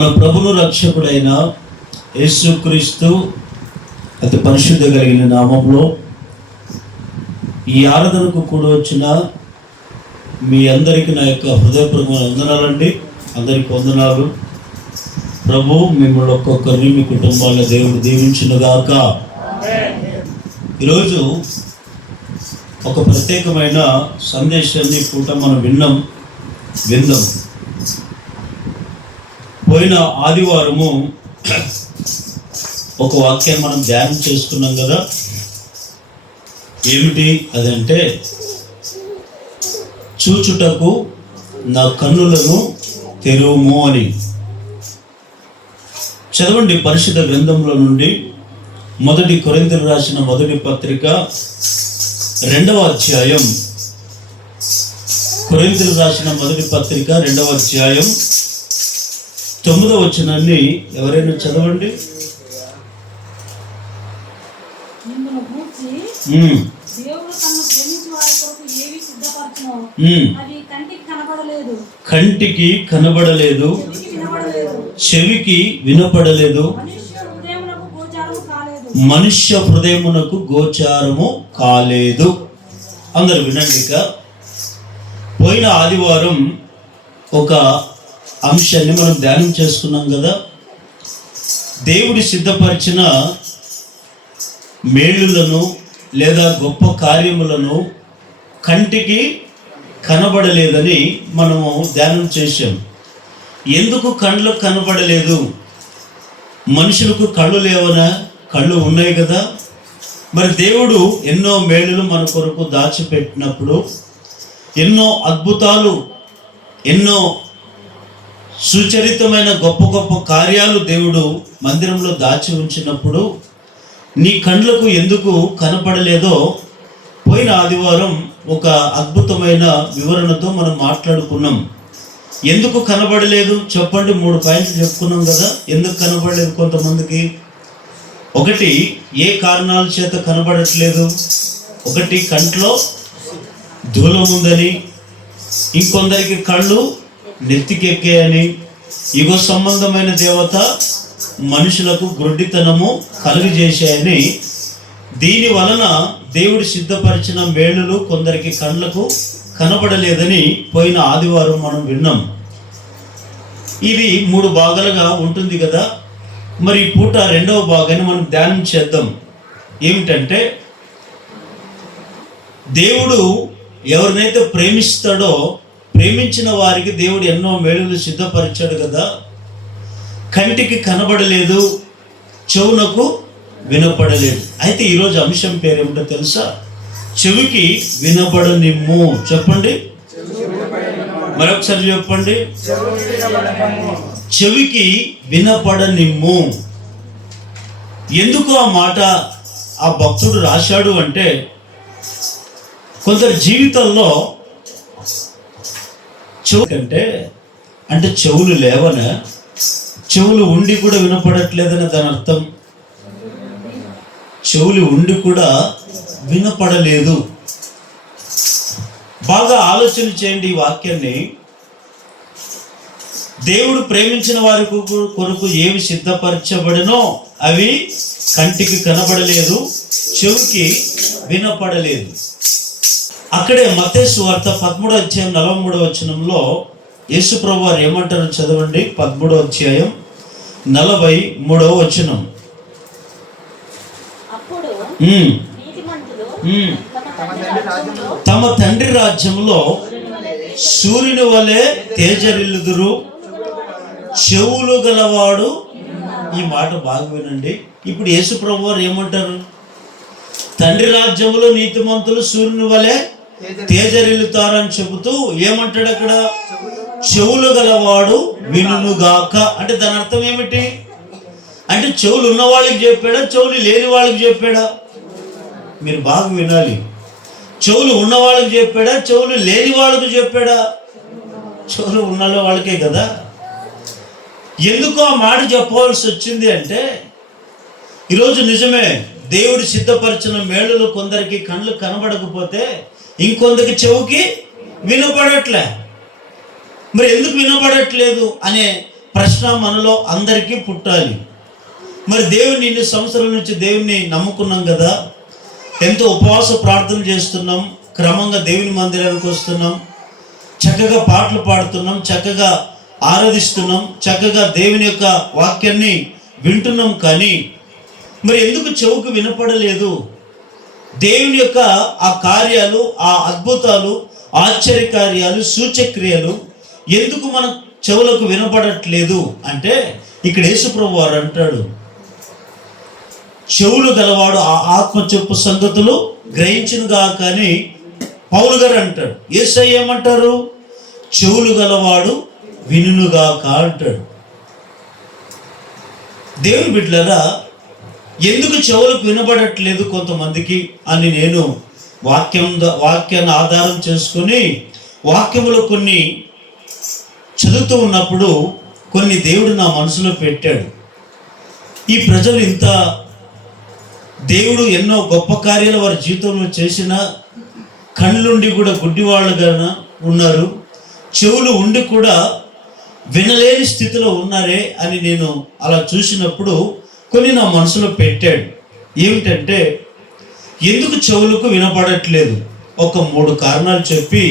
మన ప్రభును రక్షకుడైన యేసుక్రీస్తు అతి పరిశుద్ధ కలిగిన నామంలో ఈ ఆరాధనకు కూడా వచ్చిన మీ అందరికీ నా యొక్క హృదయపూర్వకమైన వందనాలండి. అందరికీ వందనాలు. ప్రభు మిమ్మల్ని ఒక్కొక్కరిని మీ కుటుంబాల దేవుడు దీవించునుగాక. ఈరోజు ఒక ప్రత్యేకమైన సందేశాన్ని పూట మనం విందాం. పోయిన ఆదివారము ఒక వాక్యాన్ని మనం ధ్యానం చేసుకున్నాం కదా. ఏమిటి అదంటే, చూచుటకు నా కన్నులను తెరువుము అని. చదవండి పరిశుద్ధ గ్రంథంలో నుండి మొదటి కొరింథీయులకు రాసిన మొదటి పత్రిక 2వ అధ్యాయం. కొరింథీయులకు రాసిన మొదటి పత్రిక 2వ అధ్యాయం 9వ వచనాన్ని ఎవరైనా చదవండి. కంటికి కనబడలేదు, చెవికి వినపడలేదు, మనుష్య హృదయమునకు గోచారము కాలేదు. అందరు వినండి. ఇక పోయిన ఆదివారం ఒక అంశాన్ని మనం ధ్యానం చేసుకున్నాం కదా. దేవుడి సిద్ధపరిచిన మేలులను లేదా గొప్ప కార్యములను కంటికి కనబడలేదని మనము ధ్యానం చేశాం. ఎందుకు కళ్ళు కనబడలేదు? మనుషులకు కళ్ళు లేవనా? కళ్ళు ఉన్నాయి కదా. మరి దేవుడు ఎన్నో మేలులు మన కొరకు దాచిపెట్టినప్పుడు, ఎన్నో అద్భుతాలు, ఎన్నో సుచరితమైన గొప్ప గొప్ప కార్యాలు దేవుడు మందిరంలో దాచి ఉంచినప్పుడు నీ కండ్లకు ఎందుకు కనపడలేదో పోయిన ఆదివారం ఒక అద్భుతమైన వివరణతో మనం మాట్లాడుకున్నాం. ఎందుకు కనబడలేదు చెప్పండి. 3 పాయింట్లు చెప్పుకున్నాం కదా. ఎందుకు కనబడలేదు కొంతమందికి? ఒకటి, ఏ కారణాల చేత కనబడట్లేదు? ఒకటి, కంట్లో ధూళం ఉందని, ఇంకొందరికి కళ్ళు నెత్తికెక్కాయని, యుగ సంబంధమైన దేవత మనుషులకు గ్రుడ్డితనము కలుగజేశాయని, దీని వలన దేవుడు సిద్ధపరిచిన మేలులు కొందరికి కళ్ళకు కనబడలేదని పోయిన ఆదివారం మనం విన్నాం. ఇది 3 భాగాలుగా ఉంటుంది కదా. మరి ఈ పూట 2వ భాగాన్ని మనం ధ్యానం చేద్దాం. ఏమిటంటే, దేవుడు ఎవరినైతే ప్రేమిస్తాడో ప్రేమించిన వారికి దేవుడు ఎన్నో మేలులు సిద్ధపరిచాడు కదా. కంటికి కనబడలేదు, చెవునకు వినపడలేదు. అయితే ఈరోజు అంశం పేరేమిటో తెలుసా? చెవికి వినపడనిమ్ము. చెప్పండి, మరొకసారి చెప్పండి. చెవికి వినపడనిమ్ము. ఎందుకు ఆ మాట ఆ భక్తుడు రాశాడు అంటే, కొందరి జీవితంలో చెవు అంటే చెవులు లేవనా? చెవులు ఉండి కూడా వినపడట్లేదని దాని అర్థం. చెవులు ఉండి కూడా వినపడలేదు. బాగా ఆలోచన చేయండి ఈ వాక్యాన్ని. దేవుడు ప్రేమించిన వారి కొరకు ఏవి సిద్ధపరచబడినో అవి కంటికి కనబడలేదు, చెవికి వినపడలేదు. అక్కడే మత్తయి సువార్త 13వ అధ్యాయం 43వ వచనంలో యేసు ప్రభువు వారు ఏమంటారో చదవండి. 13వ అధ్యాయం 43వ వచనం. తమ తండ్రి రాజ్యంలో సూర్యుని వలె తేజరిల్లుదురు, చెవులు గలవాడు. ఈ మాట బాగా వినండి. ఇప్పుడు యేసు ప్రభువు వారు ఏమంటారు? తండ్రి రాజ్యంలో నీతిమంతులు సూర్యుని వలె తేజరిల్లుతారని చెబుతూ ఏమంటాడు అక్కడ? చెవులు గలవాడు వినుగాక. అంటే దాని అర్థం ఏమిటి? అంటే చెవులు ఉన్న వాళ్ళకి చెప్పాడా, చెవులు లేని వాళ్ళకి చెప్పాడా? మీరు బాగా వినాలి. చెవులు ఉన్న వాళ్ళకి చెప్పాడా, చెవులు లేని వాళ్ళకి చెప్పాడా? చెవులు ఉన్న వాళ్ళకే కదా. ఎందుకు ఆ మాట చెప్పవలసి వచ్చింది అంటే, ఈరోజు నిజమే, దేవుడు సిద్ధపరిచిన మేలులు కొందరికి కళ్ళు కనబడకపోతే ఇంకొందరికి చెవుకి వినపడట్లే. మరి ఎందుకు వినబడట్లేదు అనే ప్రశ్న మనలో అందరికీ పుట్టాలి. మరి దేవుని ఇన్ని సంవత్సరాల నుంచి దేవుని నమ్ముకున్నాం కదా, ఎంతో ఉపవాస ప్రార్థన చేస్తున్నాం, క్రమంగా దేవుని మందిరానికి వస్తున్నాం, చక్కగా పాటలు పాడుతున్నాం, చక్కగా ఆరాధిస్తున్నాం, చక్కగా దేవుని యొక్క వాక్యాన్ని వింటున్నాం. కానీ మరి ఎందుకు చెవుకు వినపడలేదు? దేవుని యొక్క ఆ కార్యాలు, ఆ అద్భుతాలు, ఆశ్చర్యకార్యాలు, సూచక్రియలు ఎందుకు మన చెవులకు వినపడట్లేదు అంటే, ఇక్కడ యేసుప్రభు వారు అంటాడు, చెవులు గలవాడు ఆ ఆత్మ చెప్పు సంగతులు గ్రహించునుగా. కానీ పౌలు గారు అంటాడు, యేసయ్య ఏమంటారు? చెవులు గలవాడు వినుగాక అంటాడు. దేవుని బిడ్డలారా, ఎందుకు చెవులకు వినబడట్లేదు కొంతమందికి అని నేను వాక్యాన్ని ఆధారం చేసుకుని వాక్యములో కొన్ని చదువుతూ ఉన్నప్పుడు కొన్ని దేవుడు నా మనసులో పెట్టాడు. ఈ ప్రజలు ఇంత దేవుడు ఎన్నో గొప్ప కార్యాలు వారి జీవితంలో చేసిన, కళ్ళుండి కూడా గుడ్డివాళ్ళుగా ఉన్నారు, చెవులు ఉండి కూడా వినలేని స్థితిలో ఉన్నారే అని నేను అలా చూసినప్పుడు కొన్ని నా మనసులో పెట్టాడు. ఏమిటంటే, ఎందుకు చెవులకు వినపడట్లేదు? ఒక 3 కారణాలు చెప్పి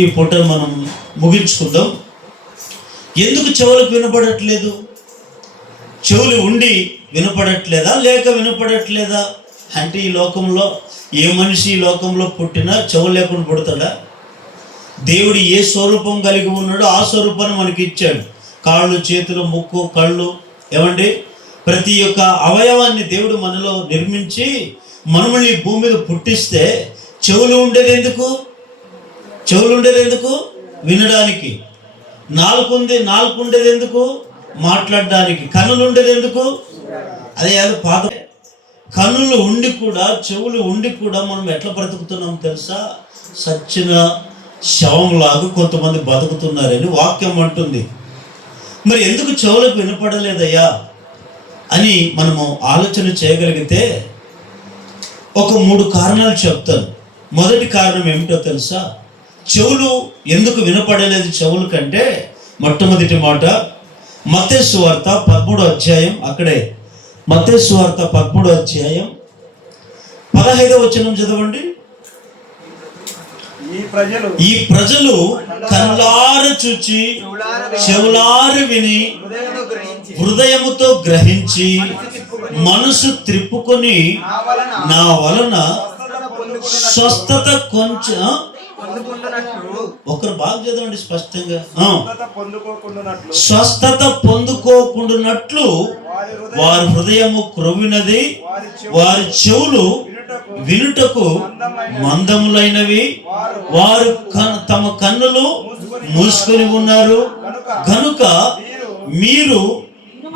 ఈ పూట మనం ముగించుకుందాం. ఎందుకు చెవులకు వినపడట్లేదు? చెవులు ఉండి వినపడట్లేదా, లేక వినపడట్లేదా అంటే, ఈ లోకంలో ఏ మనిషి ఈ లోకంలో పుట్టినా చెవులు లేకుండా పుడతాడా? దేవుడు ఏ స్వరూపం కలిగి ఉన్నాడో ఆ స్వరూపాన్ని మనకి ఇచ్చాడు. కాళ్ళు, చేతులు, ముక్కు, కళ్ళు, ఏమండి, ప్రతి ఒక్క అవయవాన్ని దేవుడు మనలో నిర్మించి మనల్ని భూమి మీద పుట్టిస్తే చెవులు ఉండేది ఎందుకు? చెవులు ఉండేది ఎందుకు? వినడానికి. నాలుగు ఉండేది ఎందుకు? మాట్లాడడానికి. కన్నులు ఉండేది ఎందుకు? అదే పాత కన్నులు ఉండి కూడా, చెవులు ఉండి కూడా మనం ఎట్లా బ్రతుకుతున్నాం తెలుసా? సచ్చిన శవంలాగా కొంతమంది బతుకుతున్నారని వాక్యం అంటుంది. మరి ఎందుకు చెవులకు వినపడలేదయ్యా అని మనము ఆలోచన చేయగలిగితే ఒక 3 కారణాలు చెప్తాను. మొదటి కారణం ఏమిటో తెలుసా? చెవులు ఎందుకు వినపడలేదు చెవులు కంటే, మొట్టమొదటి మాట మత్తయి సువార్త 13వ అధ్యాయం, అక్కడే మత్తయి సువార్త 13వ అధ్యాయం 15వ వచనం చదవండి. ఈ ప్రజలు కళ్ళార చూచి, చెవులార విని, హృదయముతో గ్రహించి, మనసు త్రిప్పుకొని నా వలన స్వస్థత కొంచెం. ఒకరు బాగా చదవండి స్పష్టంగా. స్వస్థత పొందుకోకుండానట్లు వారి హృదయము క్రొవ్వినది, వారి చెవులు వినుటకు మందములైనవి, వారు తమ కన్నులు మూసుకొని ఉన్నారు. కనుక మీరు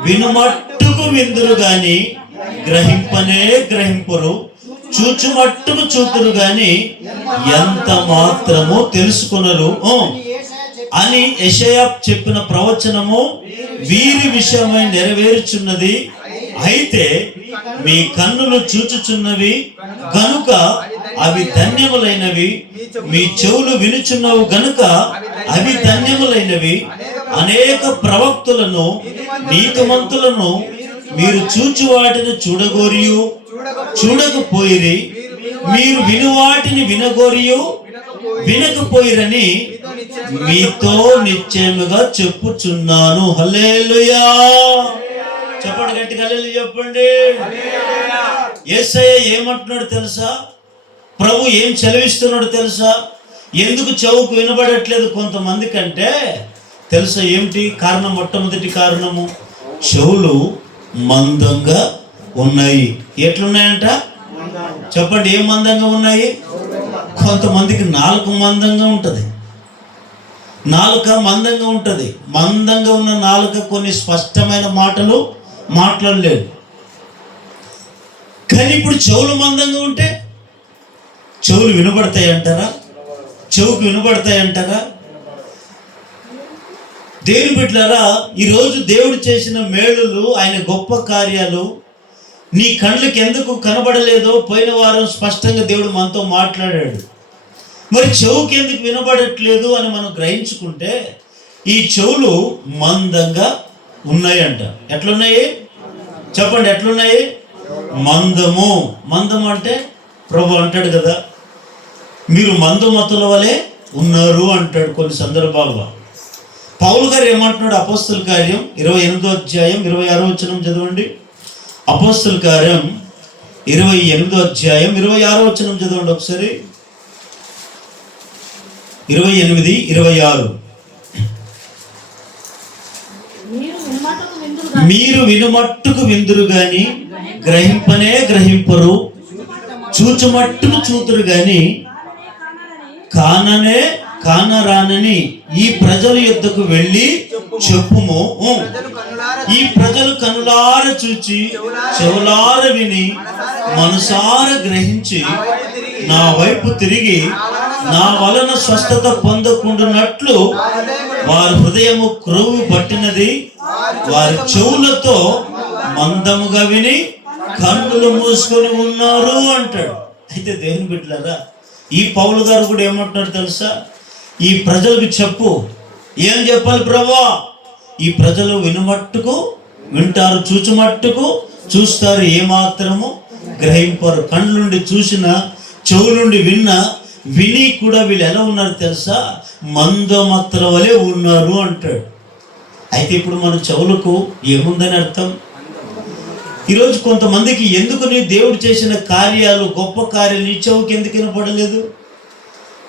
వినుమట్టుకు విందురు గాని గ్రహింపనే గ్రహింపరు, చూచుమట్టుకు చూతురు గాని ఎంత మాత్రము తెలుసుకొనరు అని యెషయా చెప్పిన ప్రవచనము వీరి విషయమై నెరవేరుచున్నది. అయితే మీ కన్నులు చూచుచున్నవి గనుక అవి ధన్యములైనవి, మీ చెవులు వినుచున్నవి గనుక అవి ధన్యములైనవి. అనేక ప్రవక్తులను, నీతిమంతులను మీరు చూచు వాటిని చూడగోరియు చూడకపోయిరి, మీరు విను వాటిని వినగోరియు వినకపోయిరని మీతో నిశ్చయముగా చెప్పుచున్నాను. హల్లెలూయా చెప్పండి, గట్టిగా హల్లెలూయా చెప్పండి. యేసయ్య ఏమంటున్నాడు తెలుసా? ప్రభు ఏం చెలవిస్తున్నాడు తెలుసా? ఎందుకు చెవుకు వినబడట్లేదు కొంతమంది కంటే తెలుసా ఏమిటి కారణం? మొట్టమొదటి కారణము, చెవులు మందంగా ఉన్నాయి. ఎట్లున్నాయంట చెప్పండి, ఏం మందంగా ఉన్నాయి? కొంతమందికి నాలుక మందంగా ఉంటుంది. నాలుక మందంగా ఉంటుంది. మందంగా ఉన్న నాలుక కొన్ని స్పష్టమైన మాటలు మాట్లాడలేదు. కానీ ఇప్పుడు చెవులు మందంగా ఉంటే చెవులు వినబడతాయి అంటారా? చెవుకు వినబడతాయి అంటారా? దేవుని బిడ్డలారా, ఈరోజు దేవుడు చేసిన మేలులు, ఆయన గొప్ప కార్యాలు నీ కళ్ళకి ఎందుకు కనబడలేదో పోయిన వారం స్పష్టంగా దేవుడు మనతో మాట్లాడాడు. మరి చెవుకి ఎందుకు వినబడట్లేదు అని మనం గ్రహించుకుంటే, ఈ చెవులు మందంగా ఉన్నాయంట. ఎట్లున్నాయి చెప్పండి, ఎట్లున్నాయి? మందము. మందము అంటే ప్రభు అంటాడు కదా, మీరు మందుమతుల వలె ఉన్నారు అంటాడు కొన్ని సందర్భాల్లో. పౌలు గారు ఏమంటున్నాడు? అపోస్తల కార్యం 28వ అధ్యాయం 26వ వచనం చదవండి. అపోస్తల కార్యం 28వ అధ్యాయం 26వ వచనం చదవండి ఒకసారి. 28, 26. మీరు వినుమట్టుకు విందురు గాని గ్రహింపనే గ్రహింపరు, చూచుమట్టుకు చూతురు గాని కాననే కానరానని ఈ ప్రజల యొద్దకు వెళ్ళి చెప్పుము. ఈ ప్రజలు కనులార చూచి చెవులార విని మనసార గ్రహించి నా వైపు తిరిగి నా వలన స్వస్థత పొందకుండానట్లు వారి హృదయము క్రొవ్వు పట్టినది, వారి చెవులతో మందముగా విని కన్నులు మూసుకొని ఉన్నారు అంటాడు. అయితే దేవుని బిడ్డలారా, ఈ పౌలు గారు కూడా ఏమంటున్నారు తెలుసా? ఈ ప్రజలకు చెప్పు. ఏం చెప్పాలి ప్రభువా? ఈ ప్రజలు వినుమట్టుకు వింటారు, చూచుమట్టుకు చూస్తారు, ఏమాత్రము గ్రహింపరు. కళ్ళు నుండి చూసిన, చెవు నుండి విని కూడా వీళ్ళు ఎలా ఉన్నారు తెలుసా? మందమత్తల వలె ఉన్నారు అంటాడు. అయితే ఇప్పుడు మన చెవులకు ఏముందని అర్థం? ఈరోజు కొంతమందికి ఎందుకు నీ దేవుడు చేసిన కార్యాలు, గొప్ప కార్యాలు నీ చెవుకి ఎందుకు వినపడలేదు?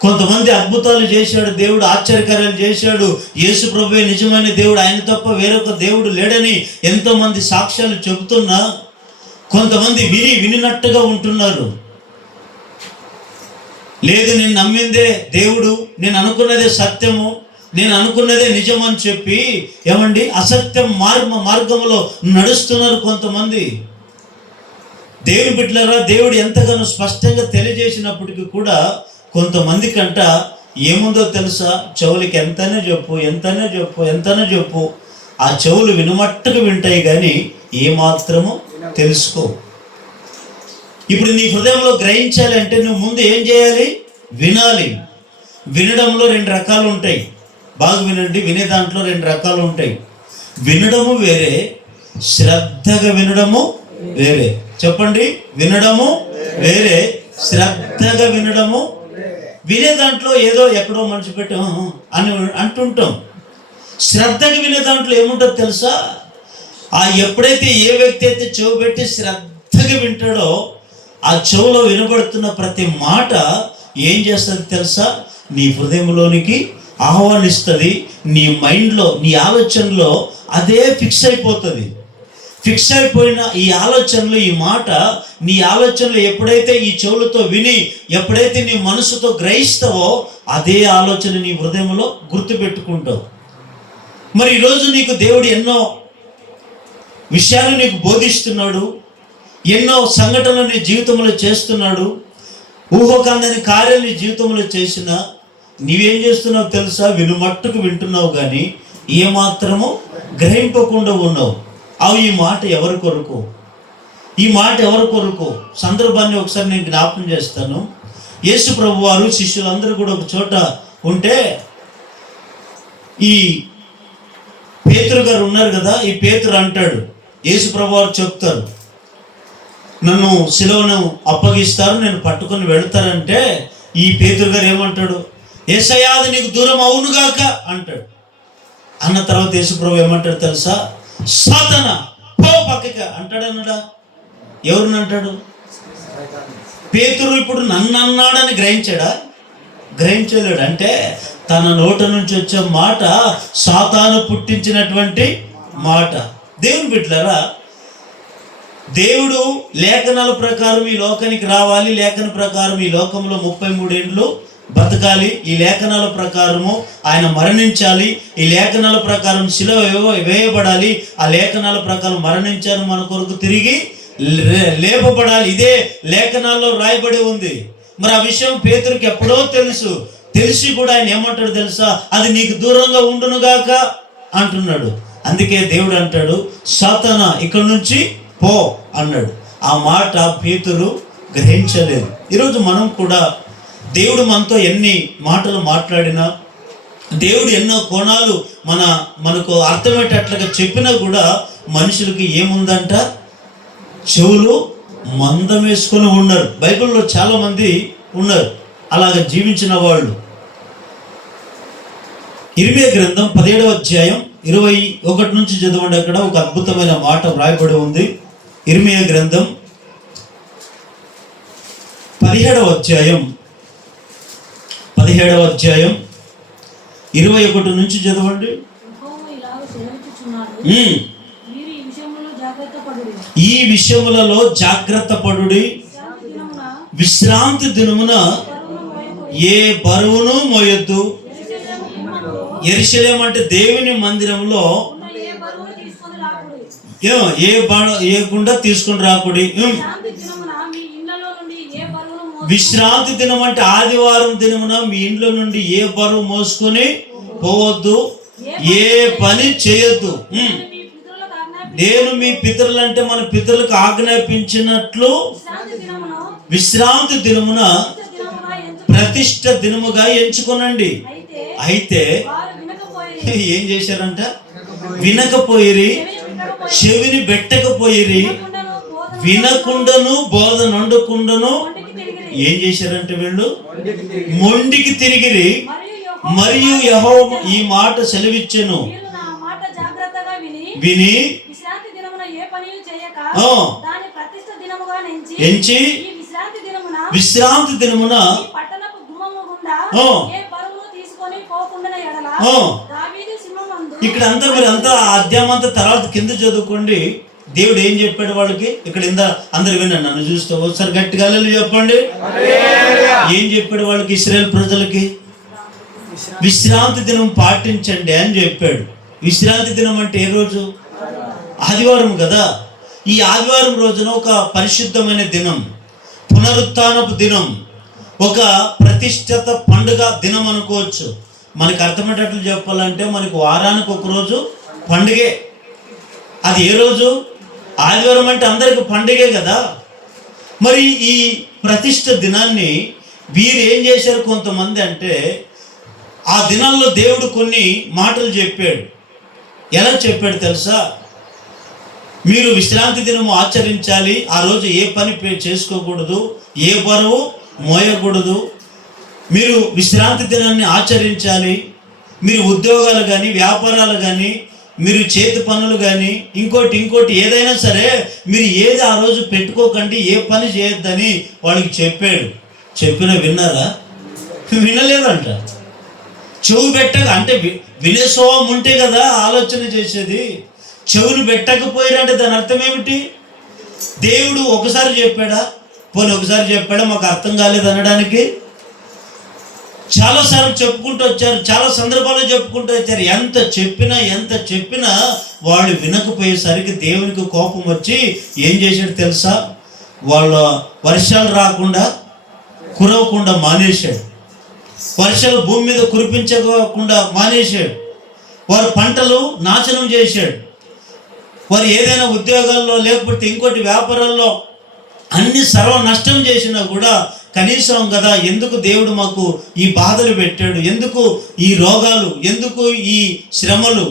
కొంతమంది అద్భుతాలు చేశాడు దేవుడు, ఆశ్చర్యకార్యాలు చేశాడు, యేసు ప్రభువే నిజమైన దేవుడు, ఆయన తప్ప వేరొక దేవుడు లేడని ఎంతో మంది సాక్ష్యాలు చెబుతున్నా కొంతమంది వినినట్టుగా ఉంటున్నారు. లేదు, నేను నమ్మిందే దేవుడు, నేను అనుకున్నదే సత్యము, నేను అనుకున్నదే నిజం అని చెప్పి ఏమండి అసత్యం మార్గంలో నడుస్తున్నారు కొంతమంది. దేవుని బిడ్డలారా, దేవుడు ఎంతగానో స్పష్టంగా తెలియజేసినప్పటికీ కూడా కొంతమంది కంట ఏముందో తెలుసా? చెవులకి ఎంతనే చెప్పు, ఆ చెవులు వినమట్టుకు వింటాయి కానీ ఏమాత్రము తెలుసుకో. ఇప్పుడు నీ హృదయంలో గ్రహించాలి అంటే నువ్వు ముందు ఏం చేయాలి? వినాలి. వినడంలో 2 రకాలు ఉంటాయి. బాగా వినండి, వినే దాంట్లో 2 రకాలు ఉంటాయి. వినడము వేరే, శ్రద్ధగా వినడము వేరే. చెప్పండి, వినడము వేరే, శ్రద్ధగా వినడము. వినే దాంట్లో ఏదో ఎక్కడో మనసు పెట్టి అని అంటుంటాం. శ్రద్ధగా వినే దాంట్లో ఏముంటుందో తెలుసా? ఎప్పుడైతే ఏ వ్యక్తి అయితే చెవు పెట్టి శ్రద్ధగా వింటాడో ఆ చెవులో వినబడుతున్న ప్రతి మాట ఏం చేస్తుంది తెలుసా? నీ హృదయంలోనికి ఆహ్వానిస్తుంది. నీ మైండ్లో, నీ ఆలోచనలో అదే ఫిక్స్ అయిపోతుంది. ఫిక్స్ అయిపోయిన ఈ ఆలోచనలు, ఈ మాట నీ ఆలోచనలు ఎప్పుడైతే ఈ చెవులతో విని ఎప్పుడైతే నీ మనసుతో గ్రహిస్తావో అదే ఆలోచన నీ హృదయంలో గుర్తుపెట్టుకుంటావు. మరి ఈరోజు నీకు దేవుడు ఎన్నో విషయాలు నీకు బోధిస్తున్నాడు, ఎన్నో సంఘటనలు నీ జీవితంలో చేస్తున్నాడు, ఊహకందని కార్యాలు నీ జీవితంలో చేసినా నీవేం చేస్తున్నావు తెలుసా? వినుమట్టుకు వింటున్నావు కానీ ఏమాత్రము గ్రహింపకుండా ఉన్నావు. ఈ మాట ఎవరి కొరకు? ఈ మాట ఎవరి కొరకు? సందర్భాన్ని ఒకసారి నేను జ్ఞాపకం చేస్తాను. యేసు ప్రభు వారు శిష్యులందరూ కూడా ఒక చోట ఉంటే ఈ పేతురు గారు ఉన్నారు కదా, ఈ పేతురు అంటాడు, యేసు ప్రభు వారు చెప్తారు, నన్ను సిలువను అప్పగిస్తారు, నేను పట్టుకొని వెళ్తారంటే ఈ పేతురు గారు ఏమంటాడు? యేసయ్యా, అది నీకు దూరం అవునుగాక అంటాడు. అన్న తర్వాత యేసు ప్రభు ఏమంటాడు తెలుసా? సాతానా, పో పక్కగా అంటాడు. అన్నాడా? ఎవరిని అంటాడు? పేతురు ఇప్పుడు నన్ను అన్నాడని గ్రహించాడా? గ్రహించలేడు. అంటే తన నోట నుంచి వచ్చే మాట సాతాను పుట్టించినటువంటి మాట. దేవుని బిడ్డలారా, దేవుడు లేఖనాల ప్రకారం ఈ లోకానికి రావాలి, లేఖన ప్రకారం ఈ లోకంలో 33 ఏళ్ళు బతకాలి, ఈ లేఖనాల ప్రకారము ఆయన మరణించాలి, ఈ లేఖనాల ప్రకారం శిలువ వేయబడాలి, ఆ లేఖనాల ప్రకారం మరణించారు, మన కొరకు తిరిగి లేపబడాలి. ఇదే లేఖనాల్లో రాయబడి ఉంది. మరి ఆ విషయం పేతురుకి ఎప్పుడో తెలిసి కూడా ఆయన ఏమంటాడు తెలుసా? అది నీకు దూరంగా ఉండునుగాక అంటున్నాడు. అందుకే దేవుడు అంటాడు, సాతానా ఇక్కడి నుంచి పో అన్నాడు. ఆ మాట పేతురు గ్రహించలేదు. ఈరోజు మనం కూడా దేవుడు మనతో ఎన్ని మాటలు మాట్లాడినా, దేవుడు ఎన్నో కోణాలు మనకు అర్థమయ్యేటట్లుగా చెప్పినా కూడా మనుషులకి ఏముందంట, చెవులు మందం వేసుకొని ఉన్నారు. బైబిల్లో చాలా మంది ఉన్నారు అలాగ జీవించిన వాళ్ళు. ఇర్మియా గ్రంథం 17వ అధ్యాయం 21 నుంచి చదవండి. అక్కడ ఒక అద్భుతమైన మాట వ్రాయబడి ఉంది. ఇర్మియా గ్రంథం 17వ అధ్యాయం 21 నుంచి చదవండి. ఈ విషయములలో జాగ్రత్త పడుడి, విశ్రాంతి దినమున ఏ బరువును మోయొద్దు. యెరూషలేము అంటే దేవుని మందిరంలో ఏ గుండా తీసుకుని రాకుడి. విశ్రాంతి దినం అంటే ఆదివారం దినమున మీ ఇంట్లో నుండి ఏ బరువు మోసుకొని పోవద్దు, ఏ పని చేయొద్దు. నేను మీ పితరులు అంటే మన పితరులకు ఆజ్ఞాపించినట్లు విశ్రాంతి దినమున ప్రతిష్ఠ దినముగా ఎంచుకోనండి. అయితే ఏం చేశారంట? వినకపోయిరి, చెవిని పెట్టకపోయిరి, వినకుండాను బోధ నండకుండాను ఏం చేశారంటే వీళ్ళు మొండికి తిరిగిరి. మరియు యెహోవా ఈ మాట సెలవిచ్చెను, విని ఎంచి విశ్రాంతి దినమున ఇక్కడ అంతా మీరు అంతా అధ్యాయం అంతా తర్వాత కింద చదువుకోండి. దేవుడు ఏం చెప్పాడు వాళ్ళకి ఇక్కడ అందరు వినండి, నన్ను చూస్తే ఒకసారి గట్టిగా చెప్పండి. ఏం చెప్పాడు వాళ్ళకి? ఇశ్రాయేల్ ప్రజలకి విశ్రాంతి దినం పాటించండి అని చెప్పాడు. విశ్రాంతి దినం అంటే ఏ రోజు? ఆదివారం కదా. ఈ ఆదివారం రోజున ఒక పరిశుద్ధమైన దినం, పునరుత్థానపు దినం, ఒక ప్రతిష్ఠిత పండుగ దినం అనుకోవచ్చు. మనకు అర్థమయ్యేటట్లు చెప్పాలంటే మనకు వారానికి ఒక రోజు పండుగే. అది ఏ రోజు? ఆదివారం అంటే అందరికి పండుగే కదా. మరి ఈ ప్రతిష్ఠ దినాన్ని వీరు ఏం చేశారు కొంతమంది అంటే, ఆ దినాల్లో దేవుడు కొన్ని మాటలు చెప్పాడు. ఎలా చెప్పాడు తెలుసా? మీరు విశ్రాంతి దినము ఆచరించాలి, ఆ రోజు ఏ పని చేసుకోకూడదు, ఏ బరువు మోయకూడదు, మీరు విశ్రాంతి దినాన్ని ఆచరించాలి. మీరు ఉద్యోగాలు కానీ వ్యాపారాలు కానీ మీరు చేతి పనులు కానీ ఇంకోటి ఏదైనా సరే మీరు ఏది ఆ రోజు పెట్టుకోకండి, ఏ పని చేయొద్దని వాళ్ళకి చెప్పాడు. చెప్పిన విన్నారా? వినలేదంట. చెవు పెట్టక అంటే వినే స్వభావం ఉంటే కదా ఆలోచన చేసేది. చెవులు పెట్టకపోయారంటే దాని అర్థం ఏమిటి? దేవుడు ఒకసారి చెప్పాడా? పోనీ ఒకసారి చెప్పాడా మాకు అర్థం కాలేదు అనడానికి? చాలాసార్లు చెప్పుకుంటూ వచ్చారు, చాలా సందర్భాల్లో చెప్పుకుంటూ వచ్చారు. ఎంత చెప్పినా వాళ్ళు వినకపోయేసరికి దేవునికి కోపం వచ్చి ఏం చేశాడు తెలుసా? వాళ్ళ వర్షాలు రాకుండా కురవకుండా మానేశాడు, వర్షాలు భూమి మీద కురిపించకుండా మానేశాడు, వారి పంటలు నాశనం చేశాడు, వారు ఏదైనా ఉద్యోగాల్లో లేకపోతే ఇంకోటి వ్యాపారాల్లో అన్ని సర్వ నష్టం చేసినా కూడా కనీసం కదా ఎందుకు దేవుడు మాకు ఈ బాధలు పెట్టాడు, ఎందుకు ఈ రోగాలు, ఎందుకు ఈ శ్రమలు,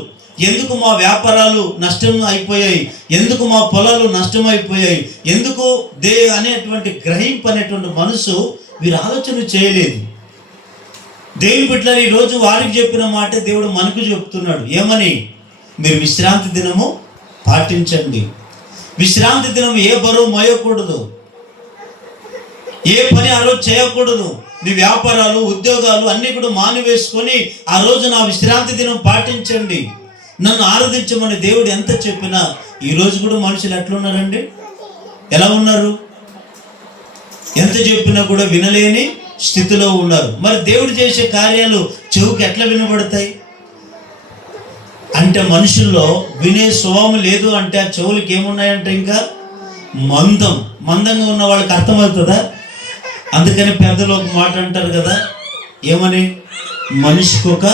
ఎందుకు మా వ్యాపారాలు నష్టం అయిపోయాయి, ఎందుకు మా పొలాలు నష్టం అయిపోయాయి, ఎందుకు అనేటువంటి గ్రహింపు అనేటువంటి మనసు వీరు ఆలోచన చేయలేదు. దేవుని బిడ్డలారా, ఈరోజు వారికి చెప్పిన మాట దేవుడు మనకు చెప్తున్నాడు. ఏమని? మీరు విశ్రాంతి దినము పాటించండి. విశ్రాంతి దినం ఏ బరువు మోయకూడదు, ఏ పని ఆ రోజు చేయకూడదు. మీ వ్యాపారాలు ఉద్యోగాలు అన్నీ కూడా మానివేసుకొని ఆ రోజు నా విశ్రాంతి దినం పాటించండి, నన్ను ఆరాధించమని దేవుడు ఎంత చెప్పినా ఈరోజు కూడా మనుషులు ఎట్లున్నారండి? ఎలా ఉన్నారు? ఎంత చెప్పినా కూడా వినలేని స్థితిలో ఉన్నారు. మరి దేవుడు చేసే కార్యాలు చెవుకి ఎట్లా వినబడతాయి అంటే మనుషుల్లో వినే స్వభావం లేదు అంటే ఆ చెవులకి ఏమున్నాయంటే ఇంకా మందంగా ఉన్న వాళ్ళకి అర్థమవుతుందా? అందుకని పెద్దలు ఒక మాట అంటారు కదా, ఏమని? మనిషికొక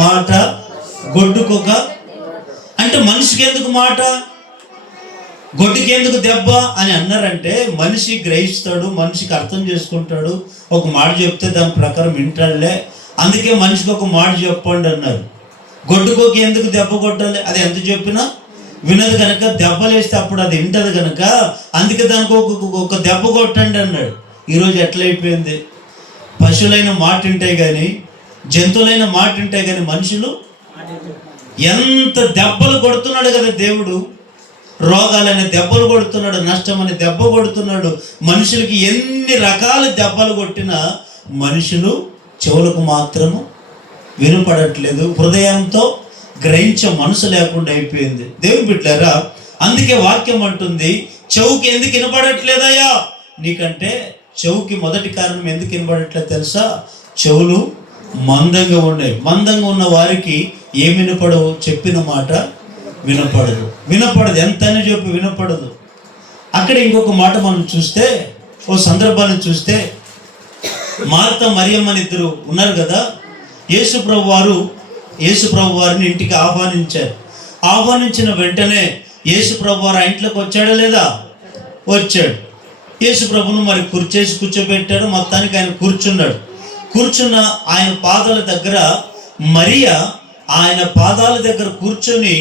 మాట, గొడ్డుకొక. అంటే మనిషికి ఎందుకు మాట? గొడ్డుకి ఎందుకు దెబ్బ అని అన్నారంటే మనిషి గ్రహిస్తాడు, మనిషికి అర్థం చేసుకుంటాడు. ఒక మాట చెప్తే దాని ప్రకారం వింటాడులే, అందుకే మనిషికి ఒక మాట చెప్పండి అన్నారు. గొడ్డుకోకి ఎందుకు దెబ్బ కొట్టాలి, అది ఎంత చెప్పినా వినదు కనుక దెబ్బలేస్తే అప్పుడు అది వింటది కనుక అందుకే దానికి ఒక దెబ్బ కొట్టండి అన్నాడు. ఈరోజు ఎట్లయిపోయింది, పశువులైన మాట వింటాయి కానీ, జంతువులైన మాట వింటాయి కానీ మనుషులు ఎంత దెబ్బలు కొడుతున్నాడు కదా దేవుడు. రోగాలనే దెబ్బలు కొడుతున్నాడు, నష్టం అనే దెబ్బ కొడుతున్నాడు. మనుషులకి ఎన్ని రకాల దెబ్బలు కొట్టినా మనుషులు చెవులకు మాత్రము వినపడట్లేదు, హృదయంతో గ్రహించే మనసు లేకుండా అయిపోయింది. దేవుని బిడ్డలారా, అందుకే వాక్యం అంటుంది, చెవుకి ఎందుకు వినపడట్లేదయ్యా నీకంటే, చెవుకి మొదటి కారణం ఎందుకు వినపడట్లేదు తెలుసా? చెవులు మందంగా ఉన్నాయి. మందంగా ఉన్న వారికి ఏమి వినపడవు? చెప్పిన మాట వినపడదు. ఎంత అని చెప్పి వినపడదు. అక్కడ ఇంకొక మాట మనం చూస్తే, ఓ సందర్భాన్ని చూస్తే, మార్త మరియమ్మ అని ఇద్దరు ఉన్నారు కదా. యేసు ప్రభు వారిని ఇంటికి ఆహ్వానించారు. ఆహ్వానించిన వెంటనే యేసు ప్రభు వారు ఆ ఇంట్లోకి వచ్చాడా లేదా? వచ్చాడు. యేసు ప్రభును మరి కూర్చోబెట్టాడు. మొత్తానికి ఆయన కూర్చున్నాడు. కూర్చున్న ఆయన పాదాల దగ్గర మరియా ఆయన పాదాల దగ్గర కూర్చొని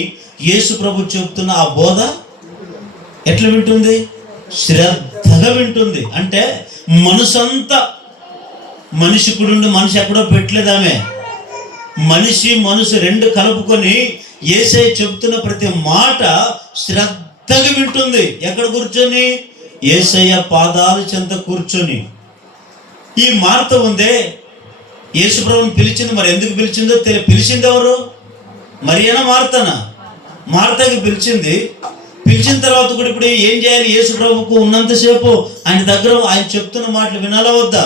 యేసు ప్రభు చెప్తున్న ఆ బోధ ఎట్లా వింటుంది? శ్రద్ధగా వింటుంది. అంటే మనసంతా, మనిషికుడుండి మనిషి ఎక్కడో పెట్టలేదు ఆమె, మనసు రెండు కలుపుకొని యేసయ్య చెప్తున్న ప్రతి మాట శ్రద్ధగా వింటుంది. ఎక్కడ కూర్చొని? యేసయ్య పాదాల చెంత కూర్చొని. ఈ మార్త ఉందే, యేసు ప్రభువుని పిలిచింది. మరి ఎందుకు పిలిచిందో పిలిచింది ఎవరు? మరియనా మార్తనా? మార్తకి పిలిచింది. పిలిచిన తర్వాత కూడా ఇప్పుడు ఏం చేయాలి? యేసు ప్రభువుకు ఉన్నంతసేపు ఆయన దగ్గర ఆయన చెప్తున్న మాటలు వినాలా వద్దా?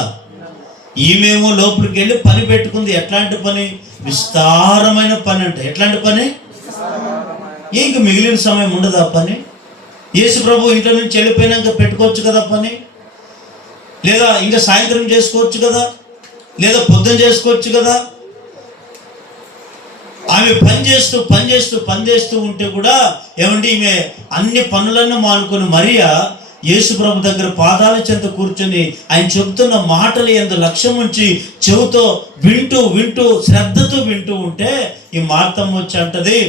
ఈమెమో లోపలికి వెళ్ళి పని పెట్టుకుంది. ఎట్లాంటి పని? విస్తారమైన పని. అంటే ఎట్లాంటి పని? ఇంక మిగిలిన సమయం ఉండదు ఆ పని. యేసు ప్రభు ఇంట్లో నుంచి వెళ్ళిపోయినాక పెట్టుకోవచ్చు కదా పని, లేదా ఇంకా సాయంత్రం చేసుకోవచ్చు కదా, లేదా పొద్దున చేసుకోవచ్చు కదా. ఆమె పని చేస్తూ ఉంటే కూడా ఏమండి, ఈమె అన్ని పనులన్నీ మానుకొని మరియా యేసు ప్రభు దగ్గర పాదాల చెంత కూర్చొని ఆయన చెబుతున్న మాటలు ఎందు లక్ష్యం ఉంచి చెవుతో వింటూ శ్రద్ధతో వింటూ ఉంటే ఈ మార్తమ్మ వచ్చి అంటది,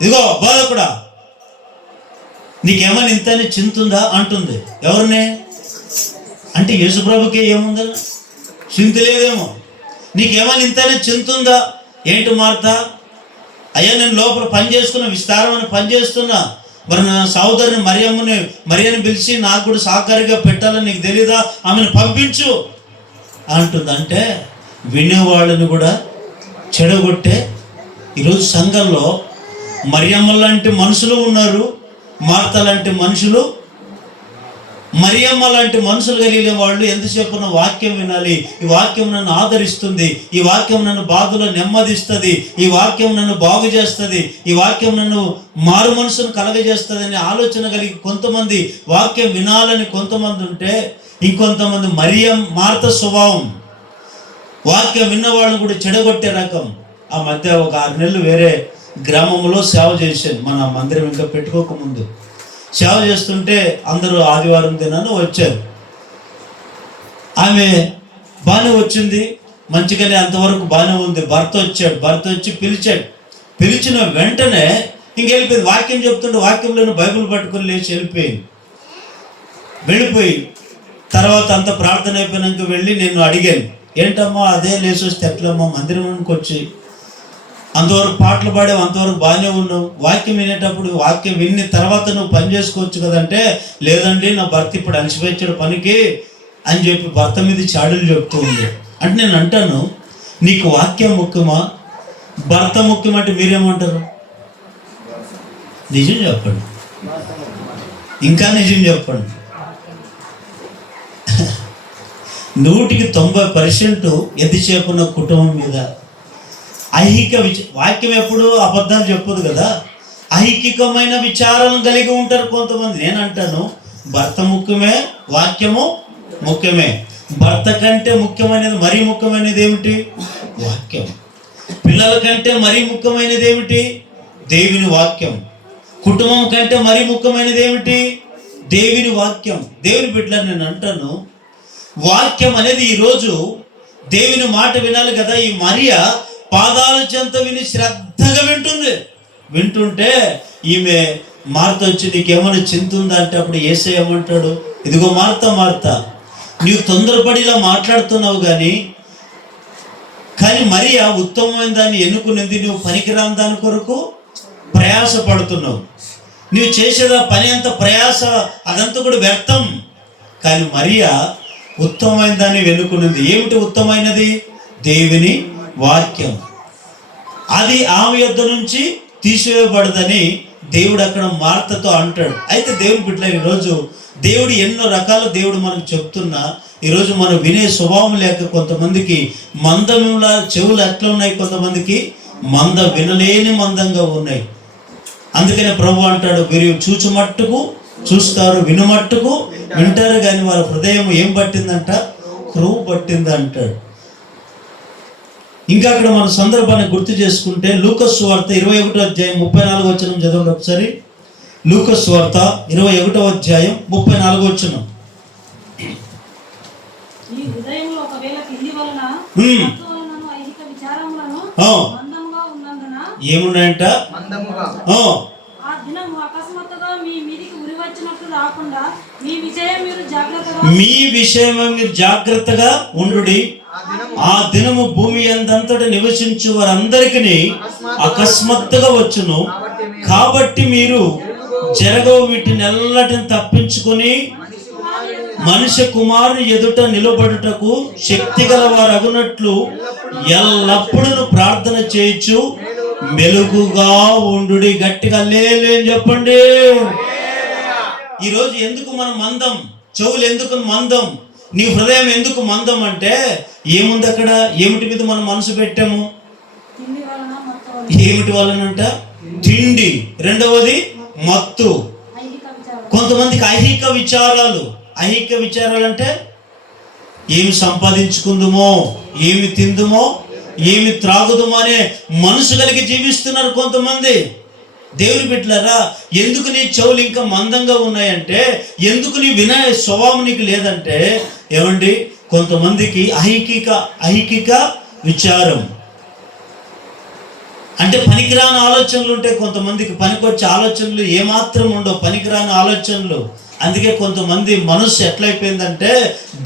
ఇదిగో బోధకుడా, నీకేమైనా ఇంతని చింతుందా అంటుంది. ఎవరిని అంటే? యేసు ప్రభుకే ఏముందా చింత లేదేమో. నీకేమైనా ఇంతనే చింతుందా? ఏంటి మార్త? అయ్యా నేను లోపల పని చేసుకున్నా, విస్తారమైన పని చేస్తున్నా, మరి నా సహోదరుని మరియని పిలిచి నాకు కూడా సహకారిగా పెట్టాలని నీకు తెలీదా? ఆమెను పంపించు అంటుంది. అంటే వినేవాళ్ళని కూడా చెడగొట్టే ఈరోజు సంఘంలో మరియమ్మ లాంటి మనుషులు ఉన్నారు, మార్త లాంటి మనుషులు, మరియమ్మ లాంటి మనుషులు కలిగిన వాళ్ళు ఎంతసేపు వాక్యం వినాలి, ఈ వాక్యం నన్ను ఆదరిస్తుంది, ఈ వాక్యం నన్ను బాధలో నెమ్మదిస్తుంది, ఈ వాక్యం నన్ను బాగు చేస్తుంది, ఈ వాక్యం నన్ను మారు మనసును కలగజేస్తుంది అనే ఆలోచన కలిగి కొంతమంది వాక్యం వినాలని కొంతమంది ఉంటే, ఇంకొంతమంది మార్త స్వభావం వాక్యం విన్నవాళ్ళని కూడా చెడగొట్టే రకం. ఆ మధ్య ఒక 6 నెలలు వేరే గ్రామంలో సేవ చేశాను. మన మందిరం ఇంకా పెట్టుకోకముందు సేవ చేస్తుంటే అందరూ ఆదివారం దినాన వచ్చారు. ఆమె బాగానే వచ్చింది, మంచిగానే అంతవరకు బాగానే ఉంది. భర్త వచ్చి పిలిచిన వెంటనే ఇంకెళ్ళిపోయింది. వాక్యం చెప్తుంటే వాక్యంలోని బైబిల్ పట్టుకొని లేచి వెళ్ళిపోయి తర్వాత అంత ప్రార్థన అయిపోయినాక వెళ్ళి నేను అడిగాను, ఏంటమ్మా అదే లేచి వస్తే ఎట్లమ్మా మందిరానికి వచ్చి అంతవరకు పాటలు పాడావు, అంతవరకు బాగానే ఉన్నావు, వాక్యం వినేటప్పుడు వాక్యం విన్న తర్వాత నువ్వు పని చేసుకోవచ్చు కదంటే, లేదండి నా భర్త ఇప్పుడు అలసిపోయాడు పనికి అని చెప్పి భర్త మీద చాడులు చెప్తూ ఉంది. అంటే నేను అంటాను, నీకు వాక్యం ముఖ్యమా భర్త ముఖ్యమంటే మీరేమంటారు? నిజం చెప్పండి, ఇంకా నిజం చెప్పండి. 100% ఎంతసేపు ఉన్న కుటుంబం మీద వాక్యం ఎప్పుడు అబద్ధాలు చెప్పదు కదా. ఐహికమైన విచారాలను కలిగి ఉంటారు కొంతమంది. నేను అంటాను, భర్త ముఖ్యమే, వాక్యము ముఖ్యమే. భర్త కంటే ముఖ్యమైనది, మరీ ముఖ్యమైనది ఏమిటి? వాక్యం. పిల్లల కంటే మరీ ముఖ్యమైనది ఏమిటి? దేవుని వాక్యం. కుటుంబం కంటే మరీ ముఖ్యమైనది ఏమిటి? దేవుని వాక్యం. దేవుని బిడ్డలు నేను అంటాను, వాక్యం అనేది ఈరోజు దేవుని మాట వినాలి కదా. ఈ మరియా పాదాల చెంత విని శ్రద్ధగా వింటుంటే ఈమె మార్త వచ్చి నీకేమైనా చింత ఉందా అంటే అప్పుడు యేసయ్య ఏమంటాడు, ఇదిగో మార్త నీవు తొందరపడి ఇలా మాట్లాడుతున్నావు కానీ మరియా ఉత్తమమైన దాన్ని ఎన్నుకునేది. నువ్వు పనికిరాని దాని కొరకు ప్రయాస పడుతున్నావు. నువ్వు చేసేదా పని అంత ప్రయాస అదంతా కూడా వ్యర్థం. కానీ మరియా ఉత్తమమైన దాన్ని ఎన్నుకున్నది. ఏమిటి ఉత్తమైనది? దేవుని వాక్యం. అది ఆమె యొద్ద నుంచి తీసివేయబడదని దేవుడు అక్కడ మార్తతో అంటాడు. అయితే దేవుని బిడ్డలు ఈరోజు దేవుడు ఎన్నో రకాల దేవుడు మనకు చెప్తున్నా ఈరోజు మనం వినే స్వభావం లేక కొంతమందికి మందంలా చెవులు ఎట్లా ఉన్నాయి, కొంతమందికి వినలేని మందంగా ఉన్నాయి. అందుకనే ప్రభు అంటాడు, వీరు చూచు మట్టుకు చూస్తారు, వినుమట్టుకు వింటారు, కానీ వారి హృదయం ఏం పట్టిందంట? క్రూవు పట్టింది అంటాడు. ఇంకా అక్కడ మన సందర్భాన్ని గుర్తు చేసుకుంటే లూకాసు వార్త 21వ అధ్యాయం 34వ వచనం చదవండి ఒకసారి. లూకాసు వార్త 21వ అధ్యాయం 34వ వచనం. ఏమున్నాయంట? మీ విషయమే మీరు జాగ్రత్తగా ఉండుడి. ఆ దినము భూమి అందంతటా నివసించు వారందరికీ అకస్మాత్తుగా వచ్చును. కాబట్టి మీరు జరగవు వీటిని ఎల్లటిని తప్పించుకొని మనుష్య కుమారుని ఎదుట నిలబడుటకు శక్తి గల వారు అగునట్లు ఎల్లప్పుడూ ప్రార్థన చేయొచ్చు, మెలుగుగా ఉండుడి. గట్టిగా లేలు అని చెప్పండి. ఈరోజు ఎందుకు మనం మందం? చెవులు ఎందుకు మందం? నీ హృదయం ఎందుకు మందం అంటే ఏముంది అక్కడ? ఏమిటి మీద మనం మనసు పెట్టాము? ఏమిటి వలనంట? తిండి. రెండవది మత్తు. కొంతమందికి ఐహిక విచారాలు. ఐహిక విచారాలు అంటే ఏమి సంపాదించుకుందుమో, ఏమి తిందుమో, ఏమి త్రాగుదుమో అనే మనసు కలిగి జీవిస్తున్నారు కొంతమంది. దేవుని బిడ్డలారా, ఎందుకు నీ చెవులు ఇంకా మందంగా ఉన్నాయంటే, ఎందుకు నీ వినే స్వభావం నీకు లేదంటే ఏమండి, కొంతమందికి ఐహిక విచారం అంటే పనికిరాని ఆలోచనలు ఉంటాయి. కొంతమందికి పనికొచ్చే ఆలోచనలు ఏమాత్రం ఉండవు, పనికిరాని ఆలోచనలు. అందుకే కొంతమంది మనసు ఎట్లయిపోయిందంటే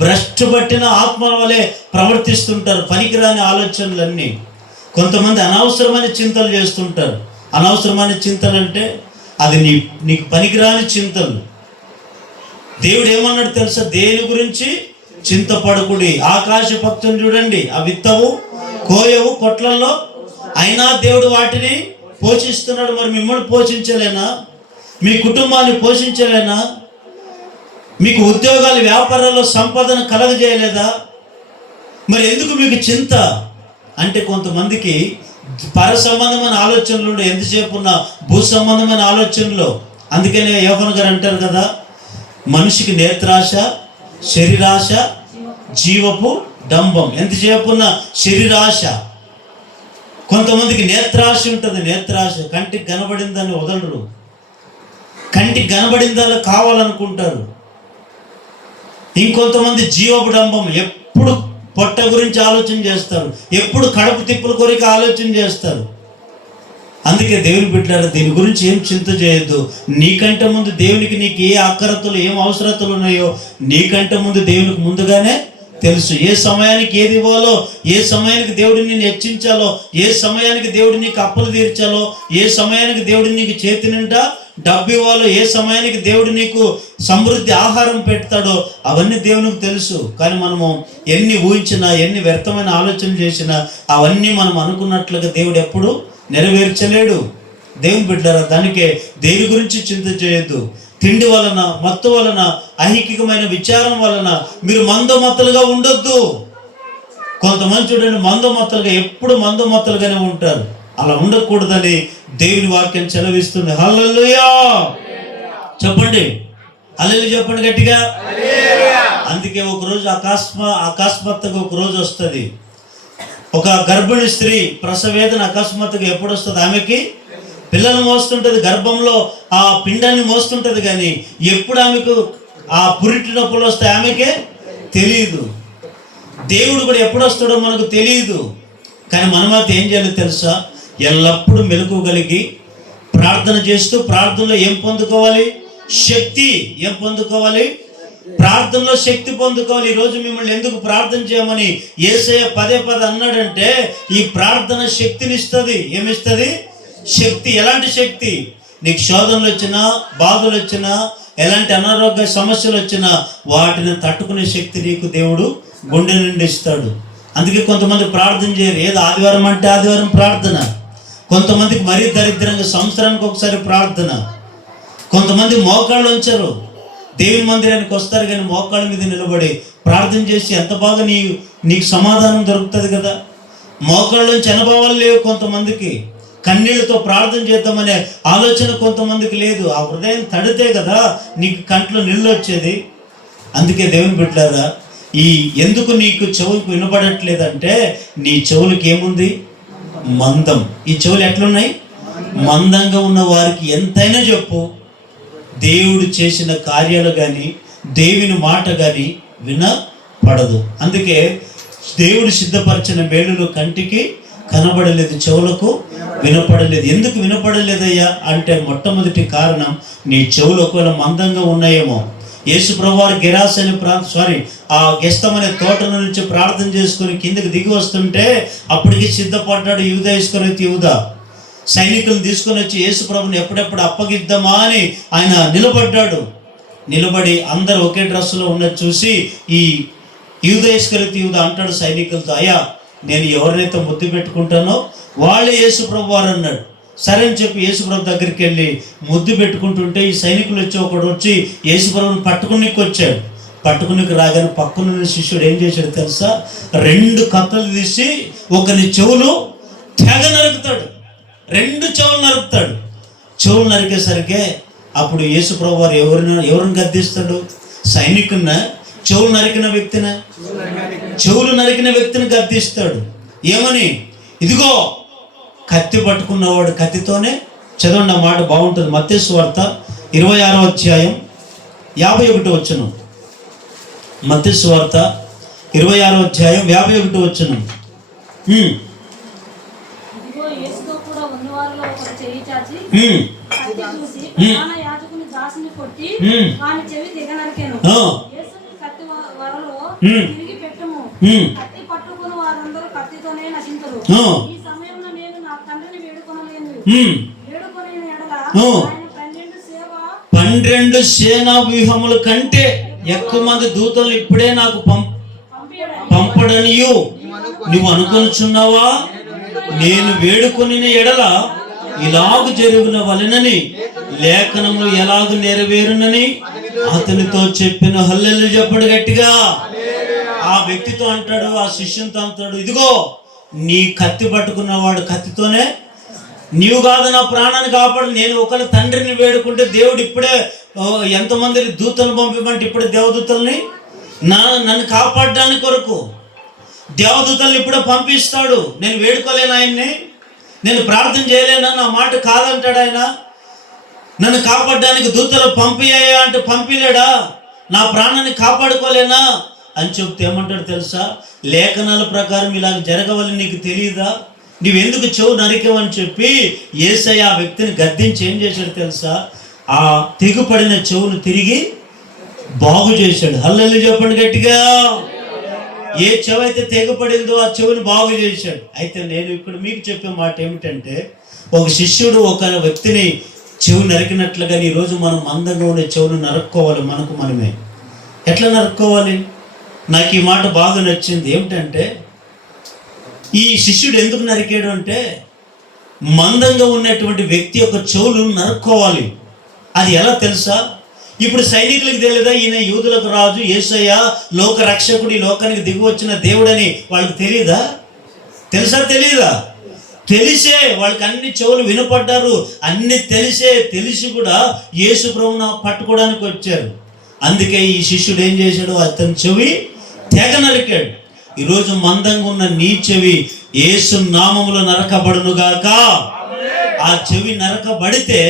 భ్రష్టు పట్టిన ఆత్మల వలె ప్రవర్తిస్తుంటారు. పనికిరాని ఆలోచనలన్నీ. కొంతమంది అనవసరమైన చింతలు చేస్తుంటారు. అనవసరమైన చింతలు అంటే అది నీకు పనికిరాని చింతలు. దేవుడు ఏమన్నాడు తెలుసా? దేని గురించి చింతపడకుడి. ఆకాశ పక్షులు చూడండి, అవి విత్తవు, కోయవు, కొట్లల్లో, అయినా దేవుడు వాటిని పోషిస్తున్నాడు. మరి మిమ్మల్ని పోషించలేనా? మీ కుటుంబాన్ని పోషించలేనా? మీకు ఉద్యోగాలు, వ్యాపారాల్లో సంపదను కలగజేయలేదా? మరి ఎందుకు మీకు చింత అంటే కొంతమందికి పర సంబంధమైన ఆలోచనలు ఎంతసేపు ఉన్న భూ సంబంధమైన ఆలోచనలు. అందుకనే యోహాను గారు అంటారు కదా, మనిషికి నేత్రాశ, శరీరాశ, జీవపు డంబం. ఎంతసేపు ఉన్న శరీరాశ. కొంతమందికి నేత్రాశ ఉంటుంది. నేత్రాశ కంటికి కనబడిందని వదలరు. కంటికి కనబడిందా కావాలనుకుంటారు. ఇంకొంతమంది జీవపు డంబం. ఎప్పుడు పొట్ట గురించి ఆలోచన చేస్తారు, ఎప్పుడు కడుపు తిప్పుల కొరకు ఆలోచన చేస్తారు. అందుకే దేవుని బిడ్డలారా, దీని గురించి ఏం చింత చేయొద్దు. నీకంటే ముందు దేవునికి నీకు ఏ అక్కరతలు, ఏం అవసరతలు ఉన్నాయో నీకంటే ముందు దేవునికి ముందుగానే తెలుసు. ఏ సమయానికి ఏది ఇవ్వాలో, ఏ సమయానికి దేవుడిని నిన్ను హెచ్చించాలో, ఏ సమయానికి దేవుడు నీకు అప్పులు తీర్చాలో, ఏ సమయానికి దేవుడు నీకు చేతి నిండా డబ్బు ఇవ్వాలో, ఏ సమయానికి దేవుడు నీకు సమృద్ధి ఆహారం పెడతాడో అవన్నీ దేవునికి తెలుసు. కానీ మనము ఎన్ని ఊహించినా, ఎన్ని వ్యర్థమైన ఆలోచన చేసినా అవన్నీ మనం అనుకున్నట్లుగా దేవుడు ఎప్పుడు నెరవేర్చలేడు. దేవుని బిడ్డలారా, దానికే దేని గురించి చింత చేయొద్దు. తిండి వలన, మత్తు వలన, ఐహికమైన విచారం వలన మీరు మందమత్తలుగా ఉండొద్దు. కొంతమంది చూడండి, మందమత్తలుగా, ఎప్పుడు మందమత్తలుగానే ఉంటారు. అలా ఉండకూడదని దేవుని వాక్యం సెలవిస్తుంది. హల్లెలూయా చెప్పండి, హల్లెలూయా చెప్పండి గట్టిగా. అందుకే ఒకరోజు అకస్మాత్తుగా ఒక రోజు వస్తుంది. ఒక గర్భిణీ స్త్రీ ప్రసవేదన అకస్మాత్తుగా ఎప్పుడు వస్తుంది? ఆమెకి పిల్లలు మోస్తుంటుంది, గర్భంలో ఆ పిండాన్ని మోస్తుంటుంది, కానీ ఎప్పుడు ఆమెకు ఆ పురిటి నొప్పులు వస్తాయి ఆమెకే తెలియదు. దేవుడు కూడా ఎప్పుడు వస్తాడో మనకు తెలియదు. కానీ మనమైతే ఏం చేయాలో తెలుసా? ఎల్లప్పుడూ మెలకువగలిగి ప్రార్థన చేస్తూ, ప్రార్థనలో ఏం పొందుకోవాలి? శక్తి. ఏం పొందుకోవాలి? ప్రార్థనలో శక్తి పొందుకోవాలి. ఈరోజు మిమ్మల్ని ఎందుకు ప్రార్థన చేయమని యేసయ్య పదే అన్నాడంటే, ఈ ప్రార్థన శక్తిని ఇస్తుంది. ఏమిస్తుంది? శక్తి. ఎలాంటి శక్తి? నీకు శోధనలు వచ్చినా, బాధలు వచ్చినా, ఎలాంటి అనారోగ్య సమస్యలు వచ్చినా వాటిని తట్టుకునే శక్తి నీకు దేవుడు గుండె నుండి ఇస్తాడు. అందుకే కొంతమంది ప్రార్థన చేయరు. ఏదో ఆదివారం అంటే ఆదివారం ప్రార్థన. కొంతమందికి మరీ దరిద్రంగా సంవత్సరానికి ఒకసారి ప్రార్థన. కొంతమంది మోకాళ్ళు ఉంచరు, దేవుని మందిరానికి వస్తారు కానీ మోకాళ్ళ మీద నిలబడి ప్రార్థన చేసి ఎంత బాగా నీకు సమాధానం దొరుకుతుంది కదా. మోకాళ్ళలోంచి అనుభవాలు లేవు కొంతమందికి. కన్నీళ్ళతో ప్రార్థన చేద్దామనే ఆలోచన కొంతమందికి లేదు. ఆ హృదయం తడితే కదా నీకు కంట్లో నీళ్ళు వచ్చేది. అందుకే దేవుని బిడ్డలారా, ఎందుకు నీకు చెవులకు వినపడట్లేదంటే నీ చెవులకి ఏముంది? మందం. ఈ చెవులు ఎట్లున్నాయి? మందంగా ఉన్న వారికి ఎంతైనా చెప్పు, దేవుడు చేసిన కార్యాలు కానీ దేవుని మాట కానీ వినపడదు. అందుకే దేవుడు సిద్ధపరిచిన మేలులు కంటికి కనబడలేదు, చెవులకు వినపడలేదు. ఎందుకు వినపడలేదయ్యా అంటే మొట్టమొదటి కారణం నీ చెవులు ఒకవేళ మందంగా ఉన్నాయేమో. యేసు ప్రభువారు గెరాసని ఆ గెస్తమనే తోట నుంచి ప్రార్థన చేసుకుని కిందకి దిగి వస్తుంటే అప్పటికి సిద్ధపడ్డాడు యూదా సైనికులను తీసుకొని వచ్చి యేసు ప్రభుని ఎప్పుడెప్పుడు అప్పగిద్దామా అని ఆయన నిలబడ్డాడు. నిలబడి అందరూ ఒకే డ్రెస్సులో ఉన్నది చూసి ఈ యూదా అంటాడు సైనికులతో, అయ్యా నేను ఎవరినైతే ముద్దు పెట్టుకుంటానో వాళ్ళే యేసు ప్రభువారు అన్నాడు. సరే అని చెప్పి యేసు ప్రభు దగ్గరికి వెళ్ళి ముద్దు పెట్టుకుంటుంటే ఈ సైనికులు ఒకడు వచ్చి యేసు ప్రభుని పట్టుకునికి వచ్చాడు. పట్టుకునికి రాగానే పక్కనున్న శిష్యుడు ఏం చేశాడు తెలుసా? 2 కత్తులు తీసి ఒకని చెవులు తెగ నరుకుతాడు. 2 చెవులు నరుకుతాడు. చెవులు నరికేసరికి అప్పుడు యేసు ప్రభు వారు ఎవరిని గద్దిస్తాడు? సైనికున్న చెవులు నరికిన వ్యక్తిని గద్దిస్తాడు. ఏమని? ఇదిగో కత్తి పట్టుకున్నవాడు కత్తితోనే. చదవండి, ఆ మాట బాగుంటుంది. మత్తయి సువార్త 26వ అధ్యాయం 51వ వచనం. మత్తయి సువార్త 26వ అధ్యాయం 51వ వచనం. పన్నెండు సేనా వ్యూహముల కంటే ఎక్కువ మంది దూతలు ఇప్పుడే నాకు పంపడనియు నువ్వు అనుకొనుచున్నావా? నేను వేడుకొని ఎడల ఇలాగు జరుగున వలెనని లేఖనములు ఎలాగు నెరవేరునని అతనితో చెప్పిన. హల్లెలూయా చెప్పడు గట్టిగా. ఆ వ్యక్తితో అంటాడు, ఆ శిష్యునితో అంటాడు, ఇదిగో నీ కత్తి పట్టుకున్నవాడు కత్తితోనే, నీవు కాదు నా ప్రాణాన్ని కాపాడు. నేను ఒకరి తండ్రిని వేడుకుంటే దేవుడు ఇప్పుడే ఎంతమందిని దూతలు పంపిమంటే ఇప్పుడే దేవదూతల్ని నన్ను కాపాడడానికి కొరకు దేవదూతల్ని ఇప్పుడే పంపిస్తాడు. నేను వేడుకోలేను ఆయన్ని, నేను ప్రార్థన చేయలేనా? నా మాట కాదంటాడు ఆయన. నన్ను కాపాడడానికి దూతలు పంపియ్యా అంటే పంపిలేడా? నా ప్రాణాన్ని కాపాడుకోలేనా అని చెప్తే ఏమంటాడు తెలుసా? లేఖనాల ప్రకారం ఇలా జరగవలని నీకు తెలియదా? నువ్వెందుకు చెవు నరికేవని చెప్పి యేసయ్య ఆ వ్యక్తిని గద్దించి ఏం చేశాడు తెలుసా? ఆ తెగుపడిన చెవును తిరిగి బాగు చేశాడు. హల్లెలూయా చెప్పండి గట్టిగా. ఏ చెవు అయితే తెగపడిందో ఆ చెవుని బాగు చేశాడు. అయితే నేను ఇప్పుడు మీకు చెప్పే మాట ఏమిటంటే, ఒక శిష్యుడు ఒక వ్యక్తిని చెవు నరికినట్లుగా ఈరోజు మనం మందంగా ఉండే చెవును నరుక్కోవాలి. మనమే ఎట్లా నరుక్కోవాలి? నాకు ఈ మాట బాగా నచ్చింది. ఏమిటంటే, ఈ శిష్యుడు ఎందుకు నరికాడు అంటే, మందంగా ఉన్నటువంటి వ్యక్తి యొక్క చెవులు నరుక్కోవాలి. అది ఎలా తెలుసా? ఇప్పుడు సైనికులకు తెలియదా ఈయన యూదులకు రాజు, యేసయ్య లోక రక్షకుడి, లోకానికి దిగి వచ్చిన దేవుడని వాళ్ళకి తెలియదా? తెలియదా? తెలిసే వాళ్ళకి అన్ని చెవులు వినపడ్డారు. అన్ని తెలిసి కూడా యేసు ప్రభువును పట్టుకోవడానికి వచ్చారు. అందుకే ఈ శిష్యుడు ఏం చేశాడు? అతని చెవి తెగ నరికాడు. ఈరోజు మందంగా ఉన్న నీ చెవి యేసు నామములో నరకబడును గాక. ఆ చెవి నరకబడితే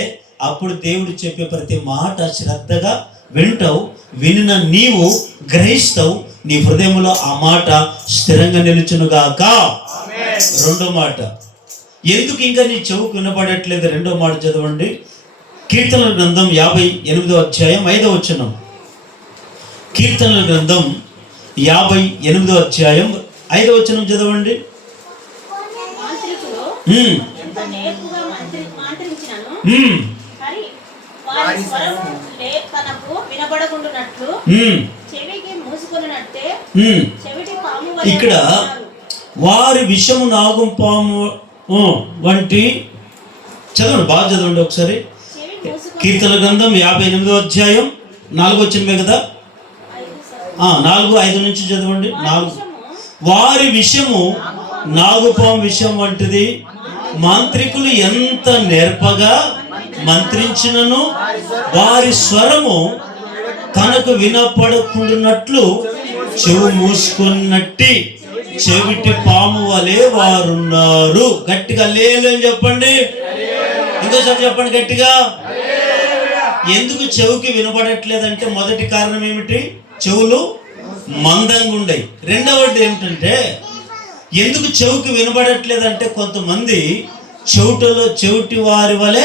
అప్పుడు దేవుడు చెప్పే ప్రతి మాట శ్రద్ధగా వింటావు. వినిన నీవు గ్రహిస్తావు, నీ హృదయంలో ఆ మాట స్థిరంగా నిలుచునుగాక. రెండో మాట, ఎందుకు ఇంకా నీ చెవుకు వినపడట్లేదు? రెండో మాట చదవండి. కీర్తనల గ్రంథం 58వ అధ్యాయం 5వ వచనం. కీర్తనల గ్రంథం 58వ అధ్యాయం 5వ వచనం చదవండి. ఇక్కడ వారి విషము నాగుపాము వంటి, చదవండి, బాగా చదవండి ఒకసారి. కీర్తన గ్రంథం 58వ అధ్యాయం 4వ వచనమే కదా, 4, 5 నుంచి చదవండి. 4, వారి విషయము నాగుపాము విషయం వంటిది, మాంత్రికులు ఎంత నేర్పగా మంత్రించినను వారి స్వరము తనకు వినపడకుండానట్లు చెవు మూసుకున్నట్టి చెవిటి పాము వలె వారున్నారు. గట్టిగా లేని చెప్పండి, ఇంకోసారి చెప్పండి గట్టిగా. ఎందుకు చెవుకి వినపడట్లేదంటే మొదటి కారణం ఏమిటి? చెవులు మందంగా ఉండయి. రెండవది ఏమిటంటే ఎందుకు చెవుకి వినపడట్లేదంటే కొంతమంది చెవిటి వారి వలె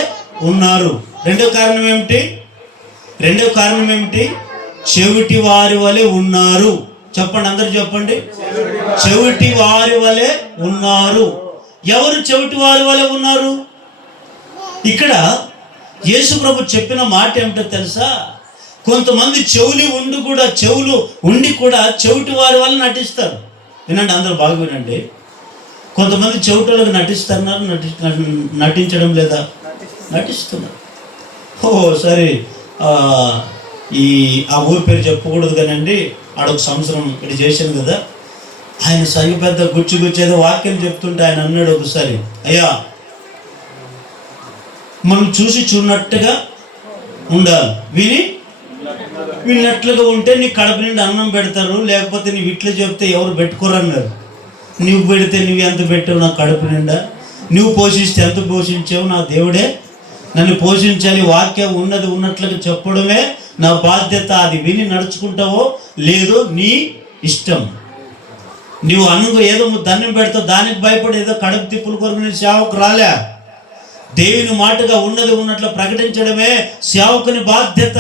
ఉన్నారు. రెండవ కారణం ఏమిటి? చెవిటి వారి వలె ఉన్నారు. చెప్పండి, అందరు చెప్పండి. చెవిటి వారి వలె ఉన్నారు. ఎవరు చెవిటి వారి వలె ఉన్నారు? ఇక్కడ యేసు ప్రభు చెప్పిన మాట ఏమిటో తెలుసా? కొంతమంది చెవులు ఉండి కూడా చెవిటి వారి వల్ల నటిస్తారు. వినండి, అందరూ బాగా వినండి. కొంతమంది చెవిటోళ్ళకి నటిస్తున్నారు, నటించడం లేదా? నటిస్తున్నారు. సరే, ఆ ఊరి పేరు చెప్పకూడదు కానండి, ఆడొక సంవత్సరం ఇక్కడ చేశాను కదా, ఆయన సంగ పెద్ద గుచ్చేదో వాక్యం చెప్తుంటే ఆయన అన్నాడు ఒకసారి, అయ్యా మనం చూసి చూడనట్టుగా ఉండాలి, విన్నట్లుగా ఉంటే నీ కడుపు నిండి అన్నం పెడతారు, లేకపోతే నీవు ఇట్లా చెప్తే ఎవరు పెట్టుకోరు అన్నారు. నువ్వు పెడితే నువ్వు ఎంత పెట్టావు నా కడుపు నిండా, నువ్వు పోషిస్తే ఎంత పోషించావు, నా దేవుడే నన్ను పోషించాలి. వాక్యం ఉన్నట్లుగా చెప్పడమే నా బాధ్యత. అది విని నడుచుకుంటావో లేదో నీ ఇష్టం. నువ్వు ఏదో దండం పెడతావు, దానికి భయపడి ఏదో కడుపు తిప్పుల కొరకు నీ సేవకు రాలే. దేవుని మాటగా ఉన్నట్లు ప్రకటించడమే సేవకుని బాధ్యత.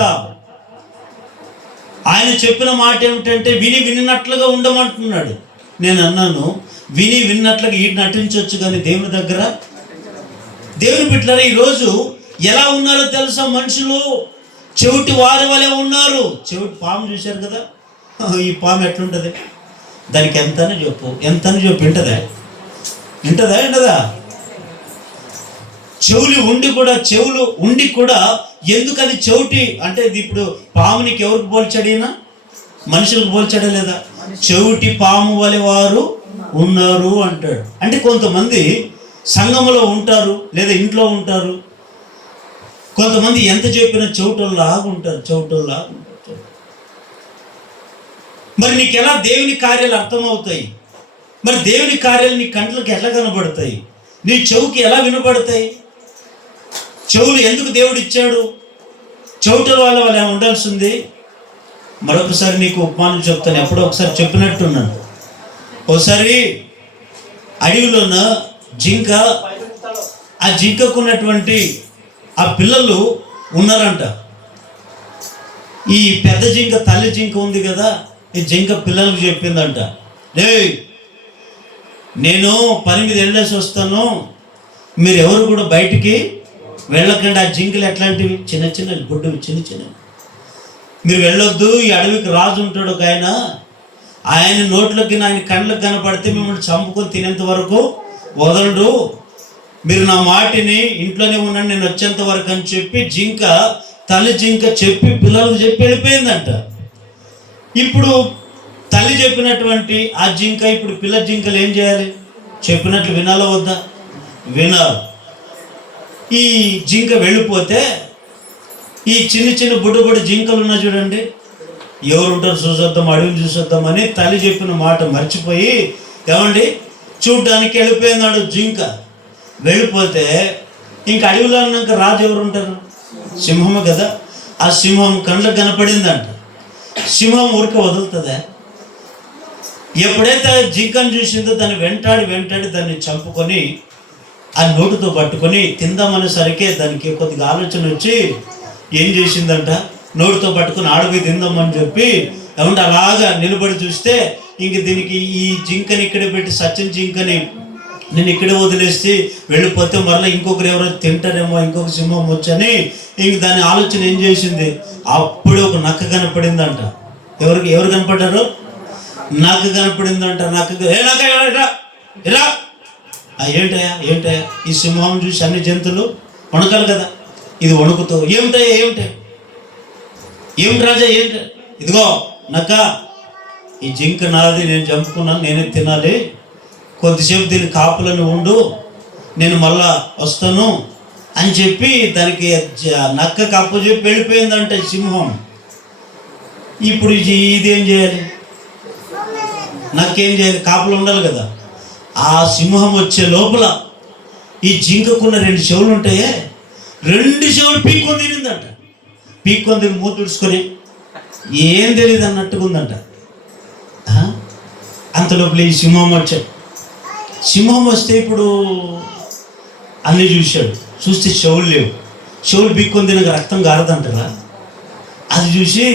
ఆయన చెప్పిన మాట ఏమిటంటే విన్నట్లుగా ఉండమంటున్నాడు. నేను అన్నాను, విన్నట్లుగా ఈ నటించవచ్చు కానీ దేవుని దగ్గర, దేవుని బిడ్డలారా ఈరోజు ఎలా ఉన్నారో తెలుసా? మనుషులు చెవిటి వారి వలె ఉన్నారు. చెవిటి పాము చూశారు కదా, ఈ పాము ఎట్లుంటుంది? దానికి ఎంతని చెప్పు వింటదా? చెవులు ఉండి కూడా ఎందుకు అది చెవిటి అంటే, ఇది ఇప్పుడు పామునికి ఎవరికి పోల్చాడైనా? మనుషులకు పోల్చాడా లేదా? చెవిటి పాము వలె వారు ఉన్నారు అంటాడు. అంటే కొంతమంది సంఘంలో ఉంటారు, లేదా ఇంట్లో ఉంటారు. కొంతమంది ఎంత చెప్పినా చెవిటోళ్ళలాగా ఉంటారు. మరి నీకు ఎలా దేవుని కార్యాలు అర్థమవుతాయి? మరి దేవుని కార్యాలు నీ కంట్లకు ఎట్లా కనబడతాయి? నీ చెవుకి ఎలా వినపడతాయి? చెవులు ఎందుకు దేవుడు ఇచ్చాడు? చెవిటల వాళ్ళ ఉండాల్సింది. మరొకసారి నీకు ఉపమానం చెప్తాను, ఎప్పుడో ఒకసారి చెప్పినట్టున్నాను. ఒకసారి అడవిలోన జింక, ఆ జింకకున్నటువంటి ఆ పిల్లలు ఉన్నారంట. ఈ పెద్ద జింక, తల్లి జింక ఉంది కదా, ఈ జింక పిల్లలకు చెప్పిందంట, నేను పని మీద వెళ్ళేసి వస్తాను, మీరు ఎవరు కూడా బయటికి వెళ్ళకండి. ఆ జింకలు ఎట్లాంటివి? చిన్న గుడ్డవి, చిన్న మీరు వెళ్ళొద్దు. ఈ అడవికి రాజు ఉంటాడు ఒక ఆయన నోట్లోకి ఆయన కళ్ళకు కనపడితే మిమ్మల్ని చంపుకొని తినేంత వరకు వదలడు. మీరు నా మాటిని ఇంట్లోనే ఉండండి, నేను వచ్చేంత వరకు అని చెప్పి తల్లి జింక చెప్పి పిల్లలకు చెప్పి వెళ్ళిపోయిందంట. ఇప్పుడు తల్లి చెప్పినటువంటి ఆ జింక ఇప్పుడు పిల్ల జింకలు ఏం చేయాలి? చెప్పినట్లు వినాలో వద్దా? వినాలి. ఈ జింక వెళ్ళిపోతే ఈ చిన్న బుడ్డ జింకలు ఉన్నా చూడండి, ఎవరు ఉంటారు చూసొద్దాం, అడవిని చూసొద్దామని తల్లి చెప్పిన మాట మర్చిపోయి చూడ్డానికి వెళ్ళిపోయినాడు జింక. వెళ్ళిపోతే ఇంకా అడవిలో అన్నాక రాజు ఎవరు ఉంటారు? సింహము కదా. ఆ సింహం కళ్ళకు కనపడిందంట. సింహం ఊరికే వదులుతుందా? ఎప్పుడైతే జింకను చూసిందో దాన్ని వెంటాడి దాన్ని చంపుకొని ఆ నోటుతో పట్టుకొని తిందామనేసరికే దానికి కొద్దిగా ఆలోచన వచ్చి ఏం చేసిందంట, నోటితో పట్టుకొని ఆడవి తిందామని చెప్పి ఏమంటే అలాగా నిలబడి చూస్తే ఇంక దీనికి ఈ జింకని ఇక్కడే పెట్టి సచిన జింకని నేను ఇక్కడే వదిలేసి వెళ్ళిపోతే మరలా ఇంకొకరు ఎవరో తింటారేమో, ఇంకొక సింహం వచ్చని ఇంక దాని ఆలోచన ఏం చేసింది, అప్పుడే ఒక నక్క కనపడిందంట. ఎవరు కనపడ్డారు? నక్క కనపడిందంట. ఇలా ఏంటయ్యా ఈ సింహం చూసి అన్ని జంతువులు వణకాలి కదా, ఇది వణుకుతూ ఏమిటి రాజా ఏంటి? ఇదిగో నక్క, ఈ జింక నాది, నేను చంపుకున్నాను, నేనే తినాలి, కొద్దిసేపు దీని కాపులను ఉండు, నేను మళ్ళా వస్తాను అని చెప్పి దానికి నక్క కప్పు చెప్పి వెళ్ళిపోయిందంటే సింహం. ఇప్పుడు ఇదేం చేయాలి? నక్కేం చేయాలి? కాపులు ఉండాలి కదా. ఆ సింహం వచ్చే లోపల ఈ జింకకున్న 2 చెవులు ఉంటాయే, 2 చెవులు పీక్కొని తినిందంట. పీక్కొని తిని మూత తుడుచుకొని ఏం తెలియదు అన్నట్టుగా ఉందంట. అంతలోపల ఈ సింహం వచ్చాడు. సింహం వస్తే ఇప్పుడు అన్నీ చూశాడు. చూస్తే చెవులు లేవు. చెవులు పీక్కొని తినక రక్తం గారదంటరా. అది చూసి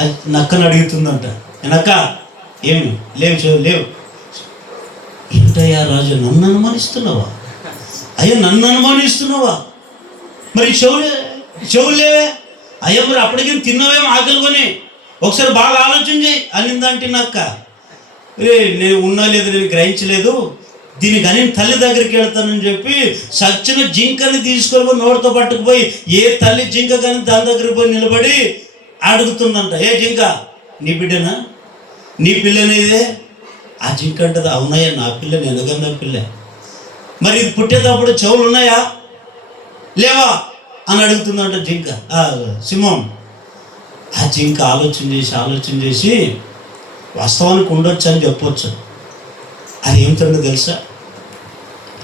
అది నక్కను అడుగుతుందంట, నక్క ఏమి లేవు, చెవులు లేవు. ఏంటయ్యా రాజు, నన్ను అనుమానిస్తున్నావా? అయ్యా నన్ను అనుమానిస్తున్నావా? మరి చెవులు లేవే? అయ్యా మరి అప్పటికి తిన్నావేమో ఆకలి కొని, ఒకసారి బాగా ఆలోచన చేయి అనిందంటే నక్క. నేను ఉన్నా లేదు, నేను గ్రహించలేదు, దీనికి అని తల్లి దగ్గరికి వెళ్తానని చెప్పి సచ్చిన జింకని తీసుకొని నోటితో పట్టుకుపోయి ఏ తల్లి జింక కానీ దాని దగ్గరికి పోయి నిలబడి అడుగుతుందంట, ఏ జింక నీ బిడ్డనా, నీ పిల్లనేదే? ఆ జింక అంటది, అవునాయా నా పిల్ల, నేను పిల్ల. మరి ఇది పుట్టేటప్పుడు చెవులు ఉన్నాయా లేవా అని అడుగుతుందంట జింక, సింహం. ఆ జింక ఆలోచన చేసి వాస్తవానికి ఉండొచ్చు అని చెప్పొచ్చు. అది ఏమిటంటే తెలుసా,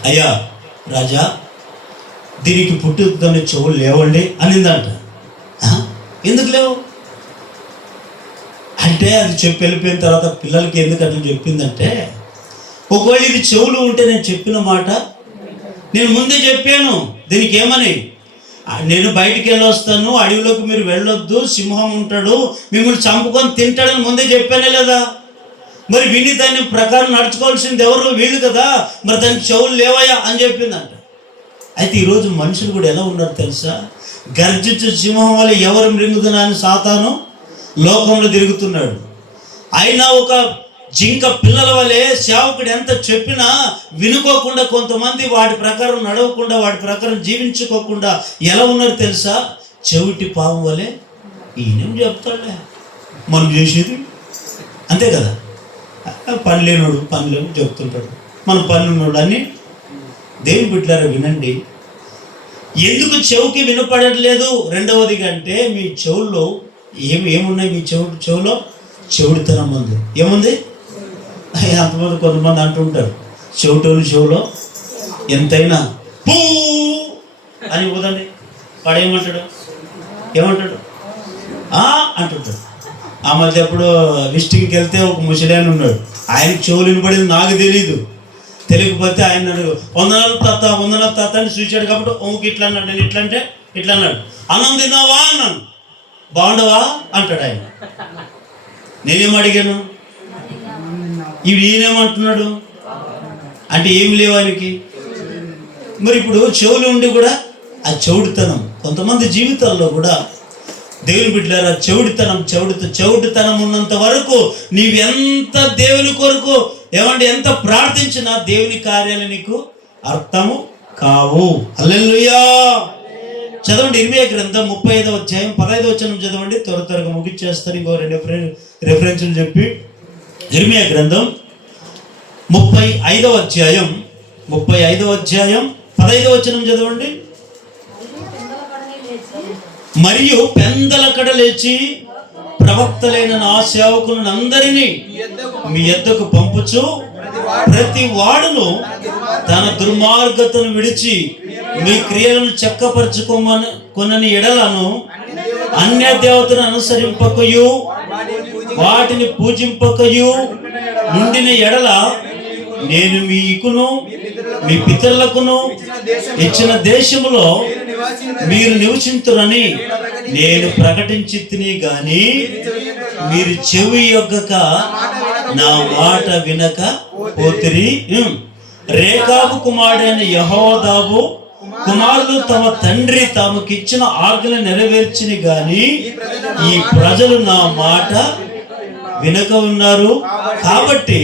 అయ్యా రాజా, దీనికి పుట్టుకునే చెవులు లేవండి అనిందంట. ఎందుకు లేవు అంటే అది చెప్పి వెళ్ళిపోయిన తర్వాత పిల్లలకి ఎందుకు అట్లా చెప్పిందంటే, ఒకవేళ ఇది చెవులు ఉంటే నేను చెప్పిన మాట నేను ముందే చెప్పాను దీనికి ఏమని, నేను బయటికి వెళ్ళొస్తాను, అడవిలోకి మీరు వెళ్ళొద్దు, సింహం ఉంటాడు, మిమ్మల్ని చంపుకొని తింటాడని ముందే చెప్పానే లేదా? మరి విని దాని ప్రకారం నడుచుకోవాల్సింది ఎవరు? వీళ్ళు కదా. మరి దానికి చెవులు లేవయా అని చెప్పిందంట. అయితే ఈరోజు మనుషులు కూడా ఎలా ఉన్నారు తెలుసా? గర్జించు సింహం వల్ల ఎవరు మృంగుతున్నా అని సాతాను లోకంలో తిరుగుతున్నాడు. అయినా ఒక జింక పిల్లల వలె సేవకుడు ఎంత చెప్పినా వినుకోకుండా, కొంతమంది వాడి ప్రకారం నడవకుండా, వాడి ప్రకారం జీవించుకోకుండా ఎలా ఉన్నారు తెలుసా? చెవిటి పాము వలె ఈయనేం చెప్తాడులే మనం చేసేది, అంతే కదా. పని లేనోడు పనిలేని చెప్తుంటాడు, మన పని ఉన్నాడు అని. దేవుని బిడ్డలారా వినండి, ఎందుకు చెవుకి వినపడట్లేదు? రెండవదిగా అంటే మీ చెవుల్లో ఏమున్నాయి? మీ చెవులో చెవుడితనం ఉంది. ఏముంది? అంతమంది కొంతమంది అంటుంటారు, చెవులో ఎంతైనా పూ అని పోదండి, వాడేమంటాడు? ఏమంటాడు? అంటుంటాడు. ఆ మధ్య ఎప్పుడు విజిటింగ్కి వెళ్తే ఒక ముసలాయన ఉన్నాడు, ఆయనకు చెవులు వినపడింది, నాకు తెలీదు. తెలియకపోతే ఆయన వందనాలు తాత అని చూశాడు కాబట్టి ఓకి ఇట్లా అన్నాడు. నేను ఇట్లా అంటే ఇట్లా అన్నాడు. అన్నం తిన్నావా అన్నాను, బాగుండవా అంటాడు ఆయన. నేనేం అడిగాను, ఈయనేమంటున్నాడు అంటే ఏం లేవు ఆయనకి. మరి ఇప్పుడు చెవులు ఉండి కూడా ఆ చెవుడితనం కొంతమంది జీవితాల్లో కూడా, దేవుని బిడ్డలారా, చెవుడితనం ఉన్నంత వరకు నీవెంత దేవుని కొరకు ఎంత ప్రార్థించినా దేవుని కార్యాలు నీకు అర్థము కావు. హల్లెలూయా. చదవండి ఇర్మీయా గ్రంథం 35వ అధ్యాయం 15వ వచనం చదవండి, త్వరగా ముగిచ్చేస్తారు. ఇంకో 2 రెఫరెన్సులు చెప్పి, ఇర్మీయా గ్రంథం 35వ అధ్యాయం 15వ వచనం చదవండి. మరియు పెందల కడ లేచి ప్రవక్తలైన నా సేవకులను అందరినీ మీ యొద్దకు పంపుచు, ప్రతి వాడును తన దుర్మార్గతను విడిచి మీ క్రియలను చక్కపరచుకోమని కొనని ఎడలను అన్య దేవతను అనుసరింపకయు వాటిని పూజింపకయు నుండిన ఎడల నేను మీకును మీ పితరులకును ఇచ్చిన దేశములో మీరు నివసింతురని నేను ప్రకటించితిని గాని మీరు చెవి యొగ్గక నా మాట వినక పోతిరి. రేకాబు కుమారుడైన యెహోయాదాబు కుమారులు తమ తండ్రి తమకిచ్చిన ఆజ్ఞలు నెరవేర్చిని గాని ఈ ప్రజలు నా మాట వినక ఉన్నారు. కాబట్టి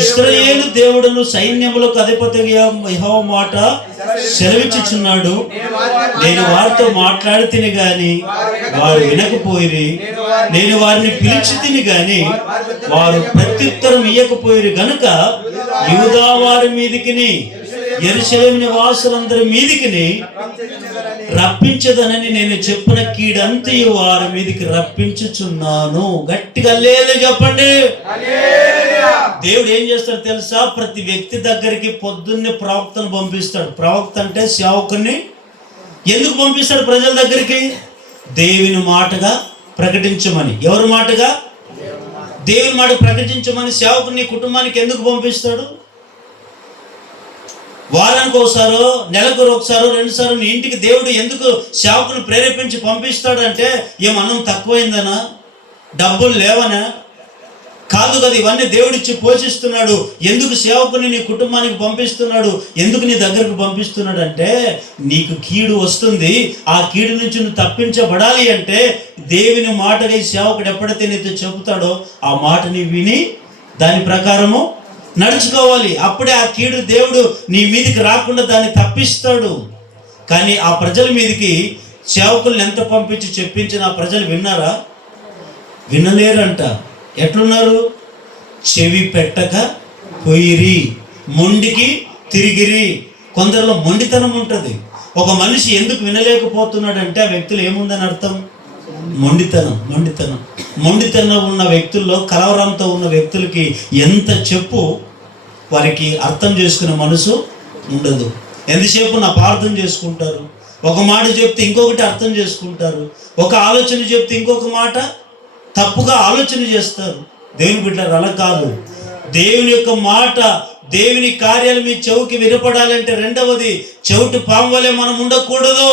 ఇశ్రాయేలు దేవుడును సైన్యములకు అధిపతిగా యెహోవా మాట సెలవిచ్చుచున్నాడు, నేను వారితో మాట్లాడి తిని గాని వారు వినకపోయిరి, నేను వారిని పిలిచి తిని గాని వారు ప్రత్యుత్తరం ఇయ్యకపోయిరి గనుక యూదా వారి మీదికిని యెరూషలేము నివాసులందరి మీదికిని రప్పించదనని నేను చెప్పిన కీడంతయు వారి మీదికి రప్పించుచున్నాను. గట్టిగా హల్లెలూయా చెప్పండి. దేవుడు ఏం చేస్తాడు తెలుసా? ప్రతి వ్యక్తి దగ్గరికి పొద్దున్నే ప్రవక్తను పంపిస్తాడు. ప్రవక్త అంటే సేవకుని. ఎందుకు పంపిస్తాడు ప్రజల దగ్గరికి? దేవుని మాటగా ప్రకటించమని. ఎవరి మాటగా? దేవుని మాట ప్రకటించమని సేవకుని కుటుంబానికి ఎందుకు పంపిస్తాడు? వారానికి ఒకసారో నెలకు ఒకసారో 2 సార్లు నీ ఇంటికి దేవుడు ఎందుకు సేవకుని ప్రేరేపించి పంపిస్తాడంటే ఏమన్నం తక్కువైందనా, డబ్బులు లేవనా? కాదు కదా. ఇవన్నీ దేవుడిచ్చి పోషిస్తున్నాడు. ఎందుకు సేవకుని నీ కుటుంబానికి పంపిస్తున్నాడు, ఎందుకు నీ దగ్గరకు పంపిస్తున్నాడు అంటే నీకు కీడు వస్తుంది. ఆ కీడు నుంచి నువ్వు తప్పించబడాలి అంటే దేవుని మాటగా సేవకుడు ఎప్పుడైతే నీతో చెబుతాడో ఆ మాటని విని దాని ప్రకారము నడుచుకోవాలి. అప్పుడే ఆ కీడు దేవుడు నీ మీదికి రాకుండా దాన్ని తప్పిస్తాడు. కానీ ఆ ప్రజల మీదకి సేవకుల్ని ఎంత పంపించి చెప్పించిన ఆ ప్రజలు విన్నారా? వినలేరంట. ఎట్లున్నారు? చెవి పెట్టక పోయిరి, మొండికి తిరిగిరి. కొందరిలో మొండితనం ఉంటుంది. ఒక మనిషి ఎందుకు వినలేకపోతున్నాడంటే ఆ వ్యక్తులు ఏముందని అర్థం? మొండితనం ఉన్న వ్యక్తుల్లో, కలవరంతో ఉన్న వ్యక్తులకి ఎంత చెప్పు వారికి అర్థం చేసుకునే మనసు ఉండదు. ఎంతసేపు నా ప్రార్థన చేసుకుంటారు. ఒక మాట చెప్తే ఇంకొకటి అర్థం చేసుకుంటారు. ఒక ఆలోచన చెప్తే ఇంకొక మాట తప్పుగా ఆలోచన చేస్తారు. దేవుని బిడ్డలారా అలా కాదు. దేవుని యొక్క మాట, దేవుని కార్యాలు మీ చెవికి వినపడాలంటే రెండవది చెవిటి పాము వలె మనం ఉండకూడదు.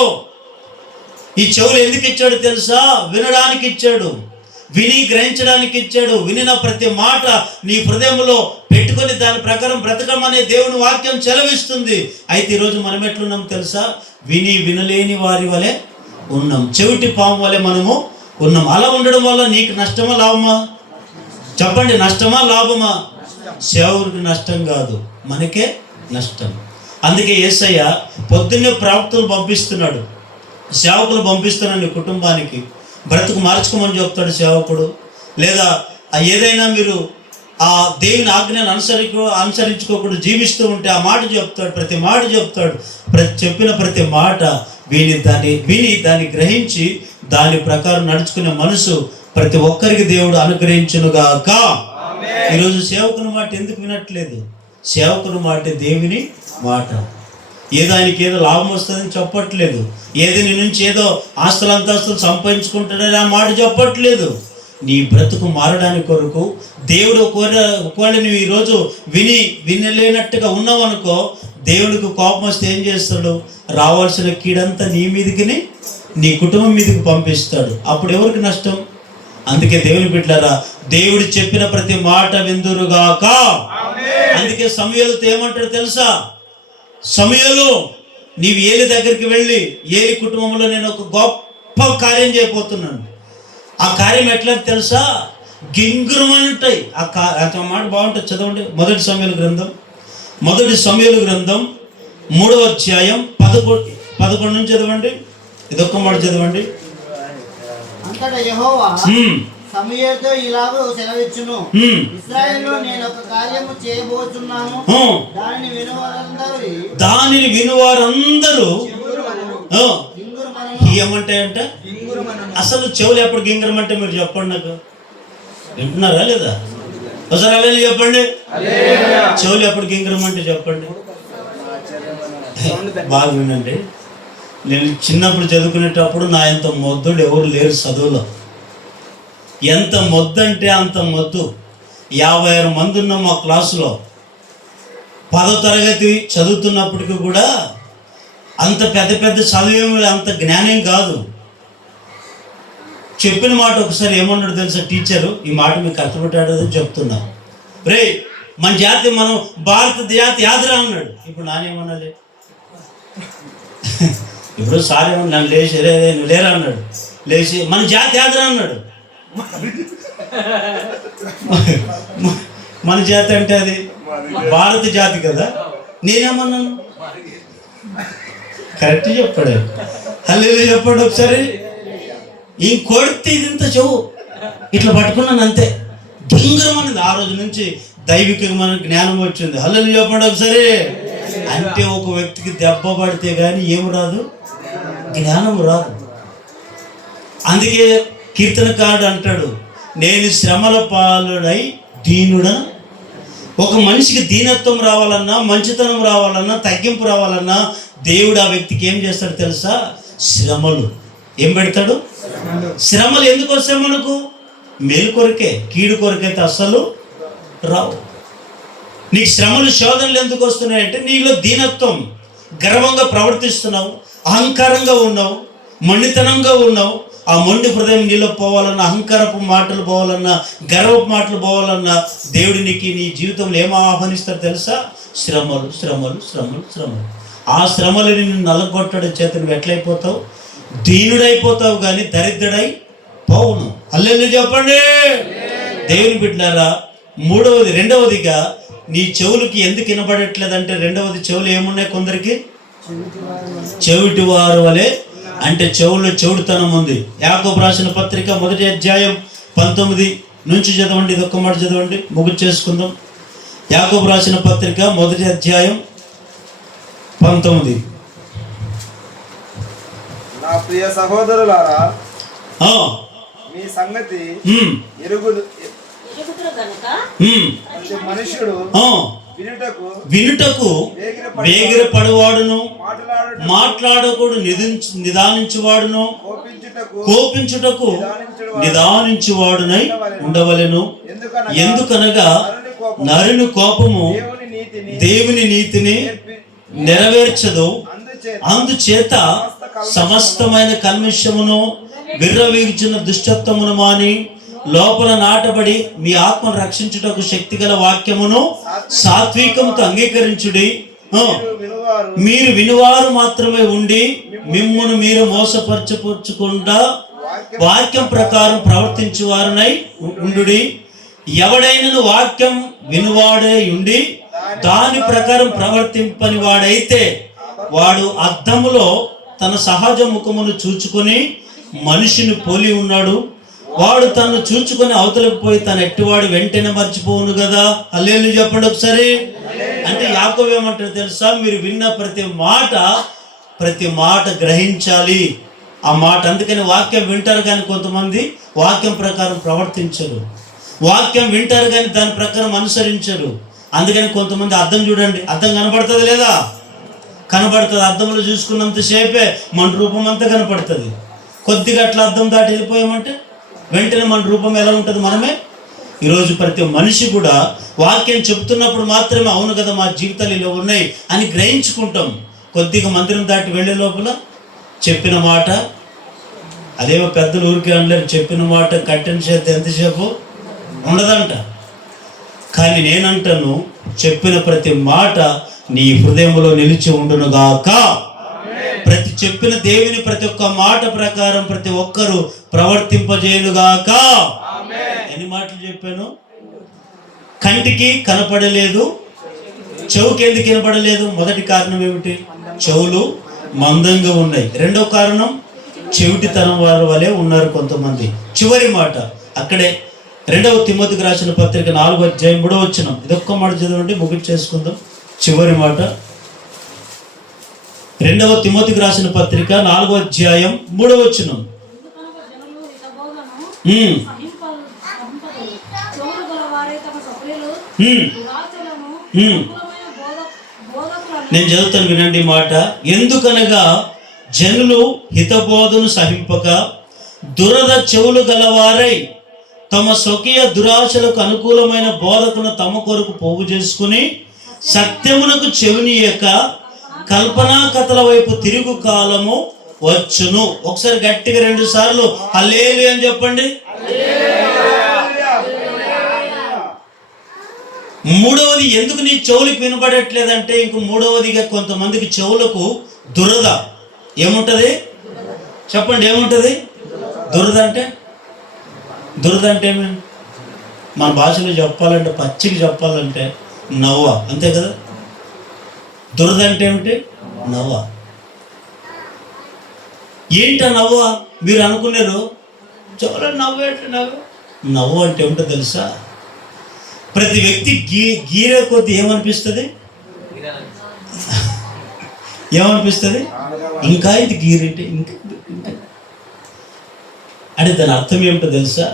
ఈ చెవులు ఎందుకు ఇచ్చాడు తెలుసా? వినడానికి ఇచ్చాడు, విని గ్రహించడానికి ఇచ్చాడు. వినిన ప్రతి మాట నీ హృదయంలో పెట్టుకొని దాని ప్రకారం బ్రతకమనే దేవుని వాక్యం చెలవిస్తుంది. అయితే ఈరోజు మనం ఎట్లున్నాం తెలుసా? వినలేని వారి వలె ఉన్నాం, చెవిటి పాము వలె మనము ఉన్నాం. అలా ఉండడం వల్ల నీకు నష్టమా లాభమా? చెప్పండి, నష్టమా లాభమా? సేవకుడికి నష్టం కాదు, మనకే నష్టం. అందుకే యేసయ్య పొద్దున్నే ప్రవక్తలు పంపిస్తున్నాడు, సేవకులు పంపిస్తున్నాడు. నీ కుటుంబానికి బ్రతుకు మార్చుకోమని చెప్తాడు సేవకుడు. లేదా ఏదైనా మీరు ఆ దేవుని ఆజ్ఞను అనుసరించుకోకుండా జీవిస్తూ ఉంటే ఆ మాట చెప్తాడు, ప్రతి మాట చెప్తాడు. చెప్పిన ప్రతి మాట విని దాన్ని గ్రహించి దాని ప్రకారం నడుచుకునే మనసు ప్రతి ఒక్కరికి దేవుడు అనుగ్రహించునుగాక. ఈరోజు సేవకుని మాట ఎందుకు వినట్లేదు? సేవకుని మాట దేవుని మాట. ఏదో ఆయనకి ఏదో లాభం వస్తుందని చెప్పట్లేదు, ఏదో నీ నుంచి ఏదో ఆస్తులు సంపాదించుకుంటాడని ఆ మాట చెప్పట్లేదు. నీ బ్రతుకు మారడానికి కొరకు దేవుడు ఒకవేళ నువ్వు ఈరోజు వినలేనట్టుగా ఉన్నావనుకో, దేవుడికి కోపం వస్తే ఏం చేస్తాడు? రావాల్సిన కీడంతా నీ మీదకి నీ కుటుంబం మీదకి పంపిస్తాడు. అప్పుడు ఎవరికి నష్టం? అందుకే దేవుని బిడ్డలారా, దేవుడు చెప్పిన ప్రతి మాట విందురుగాక. అందుకే సమూయేలుతో ఏమంటాడు తెలుసా? సమూయేలు, నీవు ఏలి దగ్గరికి వెళ్ళి ఏలి కుటుంబంలో నేను ఒక గొప్ప కార్యం చేయబోతున్నాను. ఆ కార్యం ఎట్లా తెలుసా? గింగురమంటాయి. ఆ మాట బాగుంటుంది, చదవండి. మొదటి సమూయేలు గ్రంథం 3వ అధ్యాయం 11 నుంచి చదవండి. ఇదొక్క మాట చదవండి. అంతటా యెహోవా సమూయేలుతో ఇలాగ సెలవిచ్చును, ఇశ్రాయేలులో నేను ఒక కార్యము చేయబోతున్నాను, దానిని వినువారందరూ ఏమంటాయంట? అసలు చెవులు ఎప్పుడు గింగరమంటే మీరు చెప్పండి నాకు. వింటున్నారా లేదా? ఒకసారి చెప్పండి. చెవులు ఎప్పుడు గింగరమంటే చెప్పండి. బాగా వినండి. నేను చిన్నప్పుడు చదువుకునేటప్పుడు నా ఎంత మొద్దుడు ఎవరు లేరు చదువులో. ఎంత మొద్దు అంటే అంత మొద్దు. 56 మంది ఉన్నాం మా క్లాసులో. 10వ తరగతి చదువుతున్నప్పటికీ కూడా అంత పెద్ద పెద్ద చదువేమి, అంత జ్ఞానం కాదు. చెప్పిన మాట ఒకసారి ఏమన్నాడు తెలుసా టీచరు, ఈ మాట మీకు కష్టపెట్టాడని చెప్తున్నా. రే మన జాతి, మనం భారత జాతి యాదరా అన్నాడు. ఇప్పుడు నానేమన్నాలే, ఇప్పుడు సార్ ఏమన్నా నన్ను లేచి రే నువ్వు లేరా అన్నాడు. లేచి మన జాతి యాదరా అన్నాడు. మన జాతి అంటే అది భారత జాతి కదా. నేనేమన్నాను? కరెక్ట్ చెప్పాడు. హల్లెలూయా చెప్పాడు ఒకసారి. ఈ కొడితే ఇదంతా చెవు ఇట్లా పట్టుకున్నాను అంతే. డింగరం అనేది ఆ రోజు నుంచి దైవికమైన జ్ఞానం వచ్చింది. హల్లెలూయా చెప్పండి ఒకసారి. అంటే ఒక వ్యక్తికి దెబ్బ పడితే కానీ ఏం రాదు, జ్ఞానం రాదు. అందుకే కీర్తనకారుడు అంటాడు, నేను శ్రమల పాలుడై దీనుడను. ఒక మనిషికి దీనత్వం రావాలన్నా, మంచితనం రావాలన్నా, తగ్గింపు రావాలన్నా దేవుడు ఆ వ్యక్తికి ఏం చేస్తాడు తెలుసా? శ్రమలు. ఏం పెడతాడు? శ్రమలు. ఎందుకు వస్తాయి మనకు? మేలు కొరకే. కీడు కొరకైతే అస్సలు రావు. నీకు శ్రమలు, శోధనలు ఎందుకు వస్తున్నాయంటే నీలో దీనత్వం, గర్వంగా ప్రవర్తిస్తున్నావు, అహంకారంగా ఉన్నావు, మొండితనంగా ఉన్నావు. ఆ మొండి హృదయం నీలో పోవాలన్నా, అహంకారపు మాటలు పోవాలన్నా, గర్వపు మాటలు పోవాలన్నా దేవుడు నీకు నీ జీవితంలో ఏమో ఆహ్వానిస్తాడు తెలుసా? శ్రమలు, శ్రమలు, శ్రమలు, శ్రమలు. ఆ శ్రమలని నిన్ను నలగొట్టడం చేత నువ్వు ఎట్లయిపోతావు? దీనుడైపోతావు కానీ దరిద్రుడై పోవును. హల్లెలూయా చెప్పండి దేవుని బిడ్డలారా. రెండవదిగా నీ చెవులకి ఎందుకు వినబడట్లేదంటే, రెండవది చెవులు ఏమున్నాయి కొందరికి? చెవిటి వారు వలె. అంటే చెవుల్లో చెవుడుతనం ఉంది. యాకోబు రాసిన పత్రిక 1వ అధ్యాయం 19 నుంచి చదవండి. ఇది ఒక్క మాట చదవండి, ముగింపు చేసుకుందాం. యాకోబు రాసిన పత్రిక 1వ అధ్యాయం 19. నా ప్రియ సహోదరులారా, మీ సంగతి మనుష్యుడు వినుటకు వేగిరపడువాడును, మాట్లాడకుడు నిదానించువాడును, కోపించుటకు నిదానించువాడునై ఉండవలెను. ఎందుకనగా నరుని కోపము దేవుని నీతిని నెరవేర్చదు. అందుచేత సమస్తమైన కల్మషమును, విర్రవీగుచున్న దుష్టత్వమును మాని లోపల నాటబడి మీ ఆత్మను రక్షించుటకు శక్తిగల వాక్యమును సాత్వికముతో అంగీకరించుడి. మీరు వినువారు మాత్రమే ఉండి మిమ్మును మీరు మోసపరచపరచకుండా వాక్యం ప్రకారం ప్రవర్తించువారునై ఉండుడి. ఎవడైనను వాక్యం వినువాడే ఉండి దాని ప్రకారం ప్రవర్తింపని వాడైతే వాడు అద్దములో తన సహజ ముఖమును చూచుకొని మనిషిని పోలి ఉన్నాడు. వాడు తను చూచుకొని అవతలకు పోయి తను ఎట్టివాడు వెంటనే మర్చిపోవును కదా. హల్లెలూయా చెప్పండి ఒకసారి. అంటే యాకోబు ఏమంటాడు తెలుసా? మీరు విన్న ప్రతి మాట గ్రహించాలి. ఆ మాట. అందుకని వాక్యం వింటారు కానీ కొంతమంది వాక్యం ప్రకారం ప్రవర్తించరు. వాక్యం వింటారు కానీ దాని ప్రకారం అనుసరించరు. అందుకని కొంతమంది అద్దం చూడండి, అద్దం కనపడుతుంది లేదా? కనపడుతుంది. అద్దంలో చూసుకున్నంతసేపే మన రూపం అంతా కనపడుతుంది. కొద్దిగా అట్లా అద్దం దాటి వెళ్ళిపోయామంటే వెంటనే మన రూపం ఎలా ఉంటుంది? మనమే. ఈరోజు ప్రతి మనిషి కూడా వాక్యం చెప్తున్నప్పుడు మాత్రమే అవును కదా మా జీవితాలు ఇలా ఉన్నాయి అని గ్రహించుకుంటాం. కొద్దిగా మందిరం దాటి వెళ్ళే లోపల చెప్పిన మాట, అదేమో పెద్దలు ఊరికే అనలేరు, చెప్పిన మాట కట్టిన చేత ఎంతసేపు ఉండదంట. కానీ నేనంటాను, చెప్పిన ప్రతి మాట నీ హృదయంలో నిలిచి ఉండునుగాక. ప్రతి చెప్పిన దేవుని ప్రతి ఒక్క మాట ప్రకారం ప్రతి ఒక్కరూ ప్రవర్తింపజేయునుగాక. ఎన్ని మాటలు చెప్పాను? కంటికి కనపడలేదు, చెవుకి ఎందుకు వినపడలేదు? మొదటి కారణం ఏమిటి? చెవులు మందంగా ఉన్నాయి. రెండో కారణం చెవిటితనం వారి వలె ఉన్నారు కొంతమంది. చివరి మాట అక్కడే 2వ తిమోతికి రాసిన పత్రిక 4వ అధ్యాయం 3వ వచనం. ఇదొక్క మాట చదవండి, ముగించేసుకుందాం. చివరి మాట 2వ తిమోతికి రాసిన పత్రిక 4వ అధ్యాయం 3వ వచనం. నేను చదువుతాను వినండి ఈ మాట. ఎందుకనగా జనులు హితబోధను సహింపక దురద చెవులు గలవారై తమ స్వకీయ దురాశలకు అనుకూలమైన బోధకును తమ కొరకు పోగు చేసుకుని సత్యమునకు చెవినియక కల్పనా కథల వైపు తిరుగు కాలము వచ్చును. ఒకసారి గట్టిగా 2 సార్లు హల్లెలూయా అని చెప్పండి. మూడవది, ఎందుకు నీ చెవులకు వినబడట్లేదంటే, ఇంక మూడవదిగా కొంతమందికి చెవులకు దురద ఏముంటుంది చెప్పండి. ఏముంటుంది దురద అంటే? దురద అంటే ఏమేమి మన భాషలో చెప్పాలంటే, పచ్చికి చెప్పాలంటే నవ్వ, అంతే కదా. దురద అంటే ఏమిటి? నవ్వ. ఏంట నవ్వ? మీరు అనుకున్నారు చాలా నవ్వేంటి నవ్వు అంటే ఏమిటో తెలుసా? ప్రతి వ్యక్తి గీరే కొద్ది ఏమనిపిస్తుంది? ఏమనిపిస్తుంది? ఇంకా ఇది గీరేంటి ఇంకా అంటే దాని అర్థం ఏమిటో తెలుసా?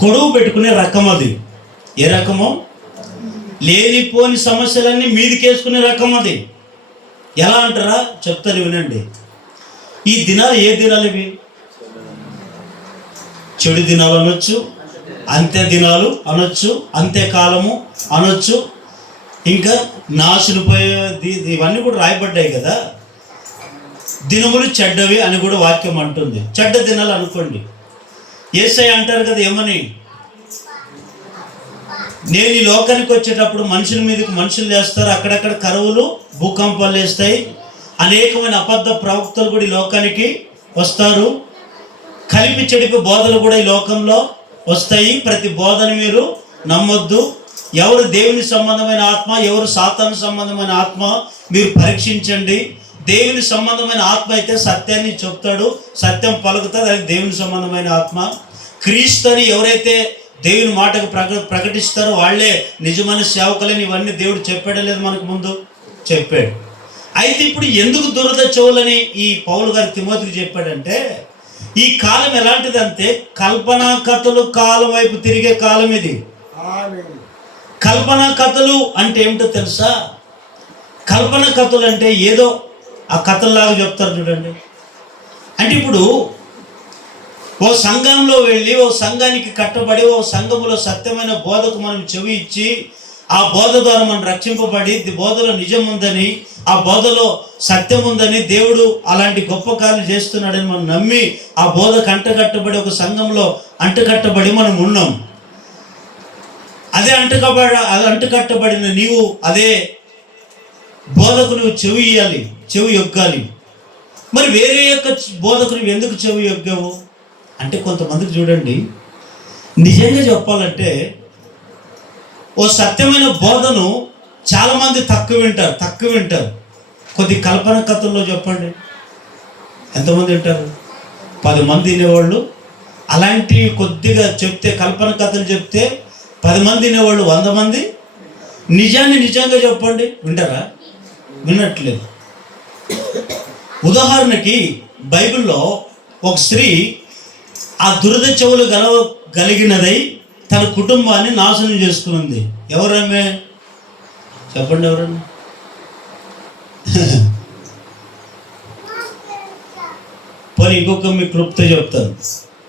గొడవ పెట్టుకునే రకం అది. ఏ రకమో? లేనిపోని సమస్యలన్నీ మీదికేసుకునే రకం అది. ఎలా అంటారా? చెప్తాను వినండి. ఈ దినాలు ఏ దినాలు ఇవి? చెడు దినాలు అనొచ్చు, అంత్య దినాలు అనొచ్చు, అంత్యకాలము అనొచ్చు, ఇంకా నాశనపోయేది, ఇవన్నీ కూడా రాయబడ్డాయి కదా. దినములు చెడ్డవి అని కూడా వాక్యం అంటుంది. చెడ్డ దినాలు అనుకోండి. యేసయ్య అంటారు కదా ఏమని? నేను ఈ లోకానికి వచ్చేటప్పుడు మనుషుల మీదకి మనుషులు లేస్తారు, అక్కడక్కడ కరువులు భూకంపాలు వేస్తాయి, అనేకమైన అబద్ధ ప్రవక్తలు కూడా ఈ లోకానికి వస్తారు, కలిపి చెడిపి బోధలు కూడా ఈ లోకంలో వస్తాయి. ప్రతి బోధని మీరు నమ్మొద్దు. ఎవరు దేవుని సంబంధమైన ఆత్మ, ఎవరు సాతాను సంబంధమైన ఆత్మ మీరు పరీక్షించండి. దేవుని సంబంధమైన ఆత్మ అయితే సత్యాన్ని చెప్తాడు, సత్యం పలుకుతుంది, అది దేవుని సంబంధమైన ఆత్మ. క్రీస్తు అని ఎవరైతే దేవుని మాటకు ప్రకటిస్తారో వాళ్ళే నిజమైన సేవకులని. ఇవన్నీ దేవుడు చెప్పాడే లేదు మనకు ముందు? చెప్పాడు. అయితే ఇప్పుడు ఎందుకు దురద చెవులని ఈ పౌలు గారు తిమోతికి చెప్పాడంటే, ఈ కాలం ఎలాంటిదంటే కల్పనా కథలు కాలం వైపు తిరిగే కాలం ఇది. కల్పనా కథలు అంటే ఏమిటో తెలుసా? కల్పన కథలు అంటే ఏదో ఆ కథల్లాగా చెప్తారు చూడండి. అంటే ఇప్పుడు ఓ సంఘంలో వెళ్ళి ఓ సంఘానికి కట్టబడి ఓ సంఘములో సత్యమైన బోధకు మనం చెవి ఇచ్చి ఆ బోధ ద్వారా మనం రక్షింపబడి బోధలో నిజం ఉందని, ఆ బోధలో సత్యం ఉందని, దేవుడు అలాంటి గొప్ప కార్యాలు చేస్తున్నాడని మనం నమ్మి ఆ బోధకు అంటగట్టబడి ఒక సంఘంలో అంటగట్టబడి మనం ఉన్నాం. అదే అంటగట్టబడిన నీవు అదే బోధకు నువ్వు చెవి ఇయ్యాలి, చెవి యొగ్గాలి. మరి వేరే యొక్క బోధకు నువ్వు ఎందుకు చెవి యొగ్గావు అంటే, కొంతమందికి చూడండి, నిజంగా చెప్పాలంటే ఓ సత్యమైన బోధను చాలామంది తక్కువ వింటారు. కొద్ది కల్పన కథల్లో చెప్పండి ఎంతమంది వింటారు? 10 మంది వినేవాళ్ళు. అలాంటి కొద్దిగా చెప్తే, కల్పన కథలు చెప్తే 10 మంది వినేవాళ్ళు 100 మంది. నిజాన్ని నిజంగా చెప్పండి, వింటారా? వినట్లేదు. ఉదాహరణకి బైబిల్లో ఒక స్త్రీ ఆ దురద చెవులు కలిగినదై తన కుటుంబాన్ని నాశనం చేసుకున్నది. ఎవరమ్మే చెప్పండి? ఎవరన్నా? పోనీ ఇంకొక మీ క్లుప్తో చెప్తాను.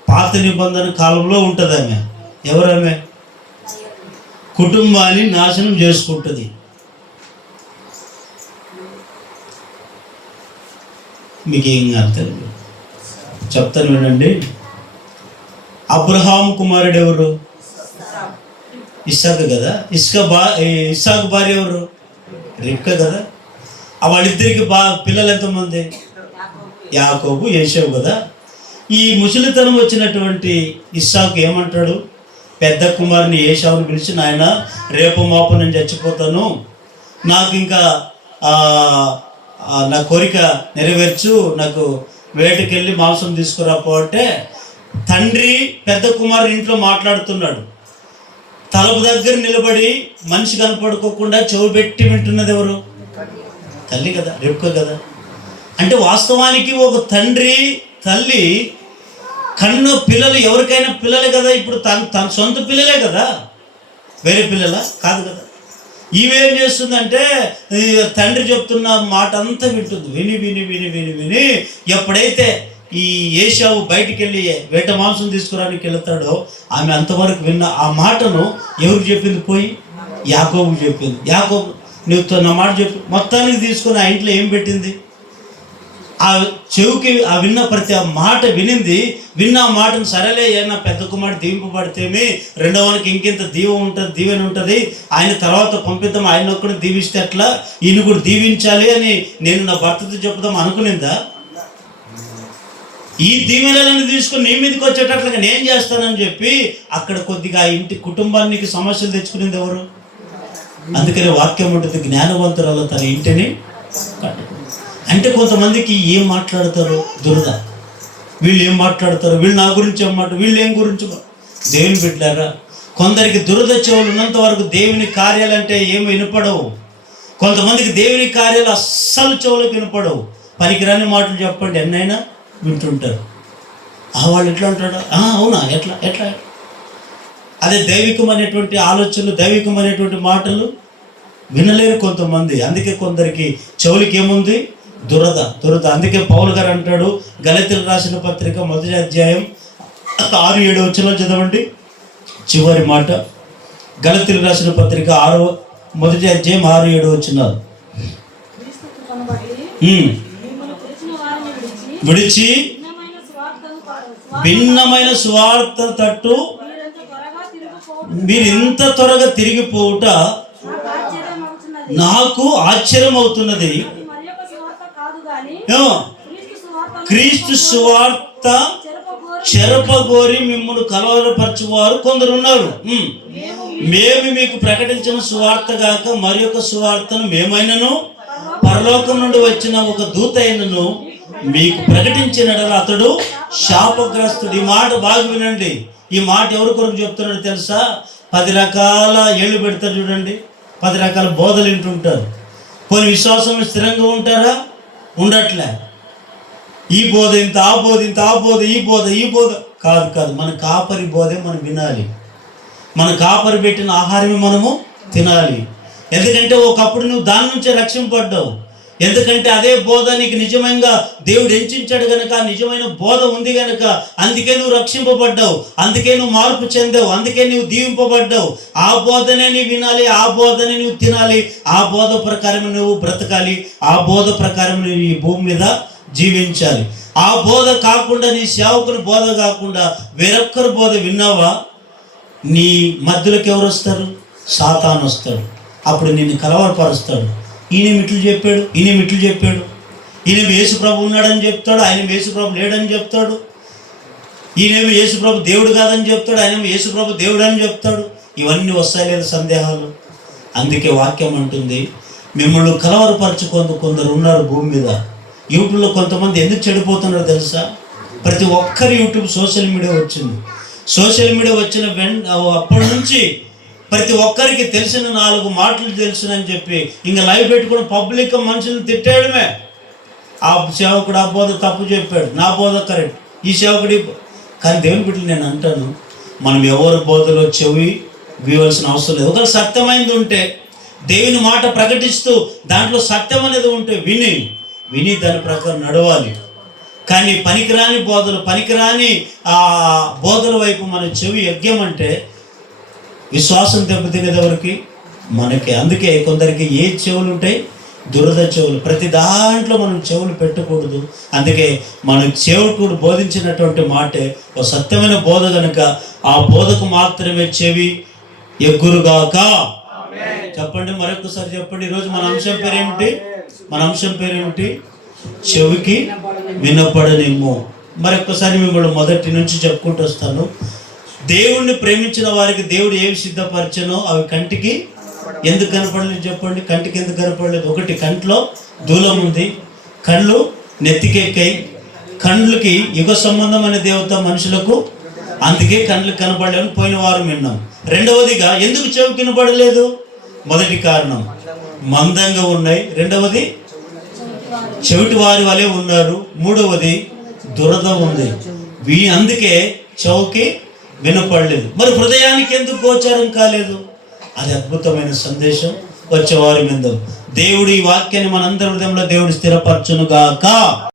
పాత నిబంధన కాలంలో ఉంటుంది ఆమె. ఎవరమ్మే? కుటుంబాన్ని నాశనం చేసుకుంటుంది. మీకు ఏం అర్థం చెప్తాను వినండి. అబ్రహాం కుమారుడు ఎవరు? ఇస్సాకు కదా. ఇస్సాకు భార్య ఎవరు? రిబ్కా కదా. వాళ్ళిద్దరికి పిల్లలు ఎంతమంది? యాకోబు, ఏశావు కదా. ఈ ముసలితనం వచ్చినటువంటి ఇస్సాకు ఏమంటాడు? పెద్ద కుమారుని ఏశావుని పిలిచి, నాయన రేపు మాపు నేను చచ్చిపోతాను, నాకు ఇంకా నా కోరిక నెరవేర్చు, నాకు వేటకెళ్ళి మాంసం తీసుకురాపో అంటే, తండ్రి పెద్ద కుమారుడు ఇంట్లో మాట్లాడుతున్నాడు. తలుపు దగ్గర నిలబడి మనిషి కనపడుకోకుండా చెవి పెట్టి వింటున్నది ఎవరు? తల్లి కదా, రిబ్కా కదా. అంటే వాస్తవానికి ఒక తండ్రి తల్లి కన్ను పిల్లలు ఎవరికైనా పిల్లలే కదా. ఇప్పుడు తన సొంత పిల్లలే కదా, వేరే పిల్లల కాదు కదా. ఈమెం చేస్తుందంటే ఈ తండ్రి చెప్తున్న మాట అంతా వింటుంది. విని విని విని విని విని ఎప్పుడైతే ఈ ఏశావు బయటికి వెళ్ళి వేట మాంసం తీసుకురానికి వెళ్తాడో ఆమె అంతవరకు విన్న ఆ మాటను ఎవరికి చెప్పింది? పోయి యాకోబుకు చెప్పింది. యాకోబు, నువ్వు నా మాట చెప్పి మొత్తానికి తీసుకొని ఆ ఇంట్లో ఏం పెట్టింది? ఆ చెవుకి ఆ విన్న ప్రతి ఆ మాట వినింది. విన్న ఆ మాటను సరేలే, ఏమన్నా పెద్ద కుమారుడు దీవింపబడితేమి రెండవనికి ఇంకెంత దీవెన ఉంటుంది, ఆయన తర్వాత పంపిద్దాం, ఆయన ఒక్కడిని దీవిస్తే అట్లా ఈయన కూడా దీవించాలి అని నేను నా భర్తతో చెప్దాం అనుకునిందా? ఈ దీవెనలను తీసుకుని నీ మీదకి వచ్చేటట్లుగా నేను చేస్తానని చెప్పి అక్కడ కొద్దిగా ఆ ఇంటి కుటుంబానికి సమస్యలు తెచ్చుకునేది ఎవరు? అందుకని వాక్యం ఉంటుంది, జ్ఞానవంతురాలు తన ఇంటిని కట్టుకుంది. అంటే కొంతమందికి ఏం మాట్లాడతారు? దురద. వీళ్ళు ఏం మాట్లాడతారు? వీళ్ళు నా గురించి ఏమంటారు? వీళ్ళు ఏం గురించి? దేవుని బిడ్డారా, కొందరికి దురద చెవులు ఉన్నంత వరకు దేవుని కార్యాలు అంటే ఏమి వినపడవు. కొంతమందికి దేవుని కార్యాలు అస్సలు చెవులకు వినపడవు. పనికిరాని మాటలు చెప్పండి ఎన్నైనా వింటుంటారు. వాళ్ళు ఎట్లా అంటాడు? అవునా, ఎట్లా ఎట్లా? అదే దైవికమైనటువంటి ఆలోచనలు, దైవికమైనటువంటి మాటలు వినలేరు కొంతమంది. అందుకే కొందరికి చెవులకి ఏముంది? దురద. అందుకే పౌలు గారు అంటాడు, గలతీయులకు రాసిన పత్రిక 1వ అధ్యాయం 6-7 వచనాలు చదవండి. చివరి మాట, గలతీయులకు రాసిన పత్రిక 1వ అధ్యాయం 6-7 వచనాలు. విడిచి భిన్నమైన స్వార్థ తట్టు మీరు ఇంత త్వరగా తిరిగిపోవుట నాకు ఆశ్చర్యం అవుతున్నది. క్రీస్తు సువార్త చెరపగోరి మిమ్మల్ని కలవరపరచువారు కొందరు ఉన్నారు. మేము మీకు ప్రకటించిన సువార్త గాక మరి ఒక సువార్తను మేమైనను పరలోకం నుండి వచ్చిన ఒక దూత అయినను మీకు ప్రకటించిన అతడు శాపగ్రస్తుడు. ఈ మాట బాగా వినండి. ఈ మాట ఎవరి కొరకు చెప్తున్నాడు తెలుసా? 10 రకాల ఏళ్ళు పెడతారు చూడండి, 10 రకాల బోధలు వింటుంటారు. పోనీ విశ్వాసం స్థిరంగా ఉంటారా? ఉండట్లే. ఈ బోధ ఇంత, ఆ బోధ ఇంత, ఆ బోధ ఈ బోధ కాదు. మన కాపరి బోధే మనం వినాలి. మన కాపరి పెట్టిన ఆహారమే మనము తినాలి. ఎందుకంటే ఒకప్పుడు నువ్వు దాని నుంచే రక్షింపడ్డావు. ఎందుకంటే అదే బోధ నీకు నిజంగా దేవుడు ఎంచాడు కనుక, నిజమైన బోధ ఉంది కనుక అందుకే నువ్వు రక్షింపబడ్డావు, అందుకే నువ్వు మార్పు చెందావు, అందుకే నువ్వు దీవింపబడ్డావు. ఆ బోధనే నీవు వినాలి, ఆ బోధనే నువ్వు తినాలి, ఆ బోధ ప్రకారం నువ్వు బ్రతకాలి, ఆ బోధ ప్రకారం నువ్వు ఈ భూమి మీద జీవించాలి. ఆ బోధ కాకుండా, నీ సేవకుని బోధ కాకుండా వేరొక్కరు బోధ విన్నావా, నీ మధ్యలోకి ఎవరు వస్తారు? సాతాను వస్తాడు. అప్పుడు నిన్ను కలవరపరుస్తాడు. ఈయన మిట్లు చెప్పాడు, ఈయన యేసుప్రభు ఉన్నాడని చెప్తాడు, ఆయన యేసుప్రభు లేడని చెప్తాడు. ఈయనేమో యేసుప్రభు దేవుడు కాదని చెప్తాడు, ఆయనేమో యేసుప్రభు దేవుడు అని చెప్తాడు. ఇవన్నీ వస్తాయి లేదు సందేహాలు. అందుకే వాక్యం అంటుంది, మిమ్మల్ని కలవరపరచుకుంటూ కొందరు ఉన్నారు భూమి మీద. యూట్యూబ్లో కొంతమంది ఎందుకు చెడిపోతున్నారో తెలుసా? ప్రతి ఒక్కరి యూట్యూబ్ సోషల్ మీడియా వచ్చింది. సోషల్ మీడియా వచ్చిన అప్పటి నుంచి ప్రతి ఒక్కరికి తెలిసిన 4 మాటలు తెలుసునని చెప్పి ఇంకా లైవ్ పెట్టుకుని పబ్లిక్ మనుషులను తిట్టేయడమే. ఆ సేవకుడు ఆ బోధ తప్పు చెప్పాడు, నా బోధ కరెక్ట్, ఈ సేవకుడి. కానీ దేవుని బిడ్డలు నేను అంటాను, మనం ఎవరి బోధలో చెవి వీయవలసిన అవసరం లేదు. ఒకవేళ సత్యమైనది ఉంటే, దేవుని మాట ప్రకటిస్తూ దాంట్లో సత్యం అనేది ఉంటే విని దాని ప్రకారం నడవాలి. కానీ పనికిరాని బోధలు, పనికిరాని ఆ బోధల వైపు మన చెవి యజ్ఞమంటే విశ్వాసం దెబ్బతినేది ఎవరికి? మనకి. అందుకే కొందరికి ఏ చెవులు ఉంటాయి? దురద చెవులు. ప్రతి దాంట్లో మనం చెవులు పెట్టకూడదు. అందుకే మన సేవకుడు బోధించినటువంటి మాటే ఒక సత్యమైన బోధ కనుక ఆ బోధకు మాత్రమే చెవి ఎగ్గురుగాక. చెప్పండి, మరొకసారి చెప్పండి. ఈరోజు మన అంశం పేరేమిటి? చెవికి వినపడనేమో. మరొకసారి మిమ్మల్ని మొదటి నుంచి చెప్పుకుంటూ వస్తాను. దేవుణ్ణి ప్రేమించిన వారికి దేవుడు ఏమి సిద్ధపరచనో అవి కంటికి ఎందుకు కనపడలేదు? చెప్పండి, కంటికి ఎందుకు కనపడలేదు? ఒకటి, కంట్లో దూలం ఉంది, కళ్ళు నెత్తికెక్కాయి, కళ్ళకి యుగ సంబంధమైన దేవత మనుషులకు, అందుకే కళ్ళకి కనపడలేదని పోయిన వారం విన్నాం. రెండవదిగా ఎందుకు చెవి కనపడలేదు? మొదటి కారణం మందంగా ఉన్నాయి, రెండవది చెవిటి వారి వలె ఉన్నారు, మూడవది దురద ఉంది. అందుకే చెవికి వినపడలేదు. మరి హృదయానికి ఎందుకు గోచారం కాలేదు? అది అద్భుతమైన సందేశం. వచ్చేవారి మీద. దేవుడు ఈ వాక్యాన్ని మనందరి హృదయంలో దేవుడు స్థిరపరచును గాక.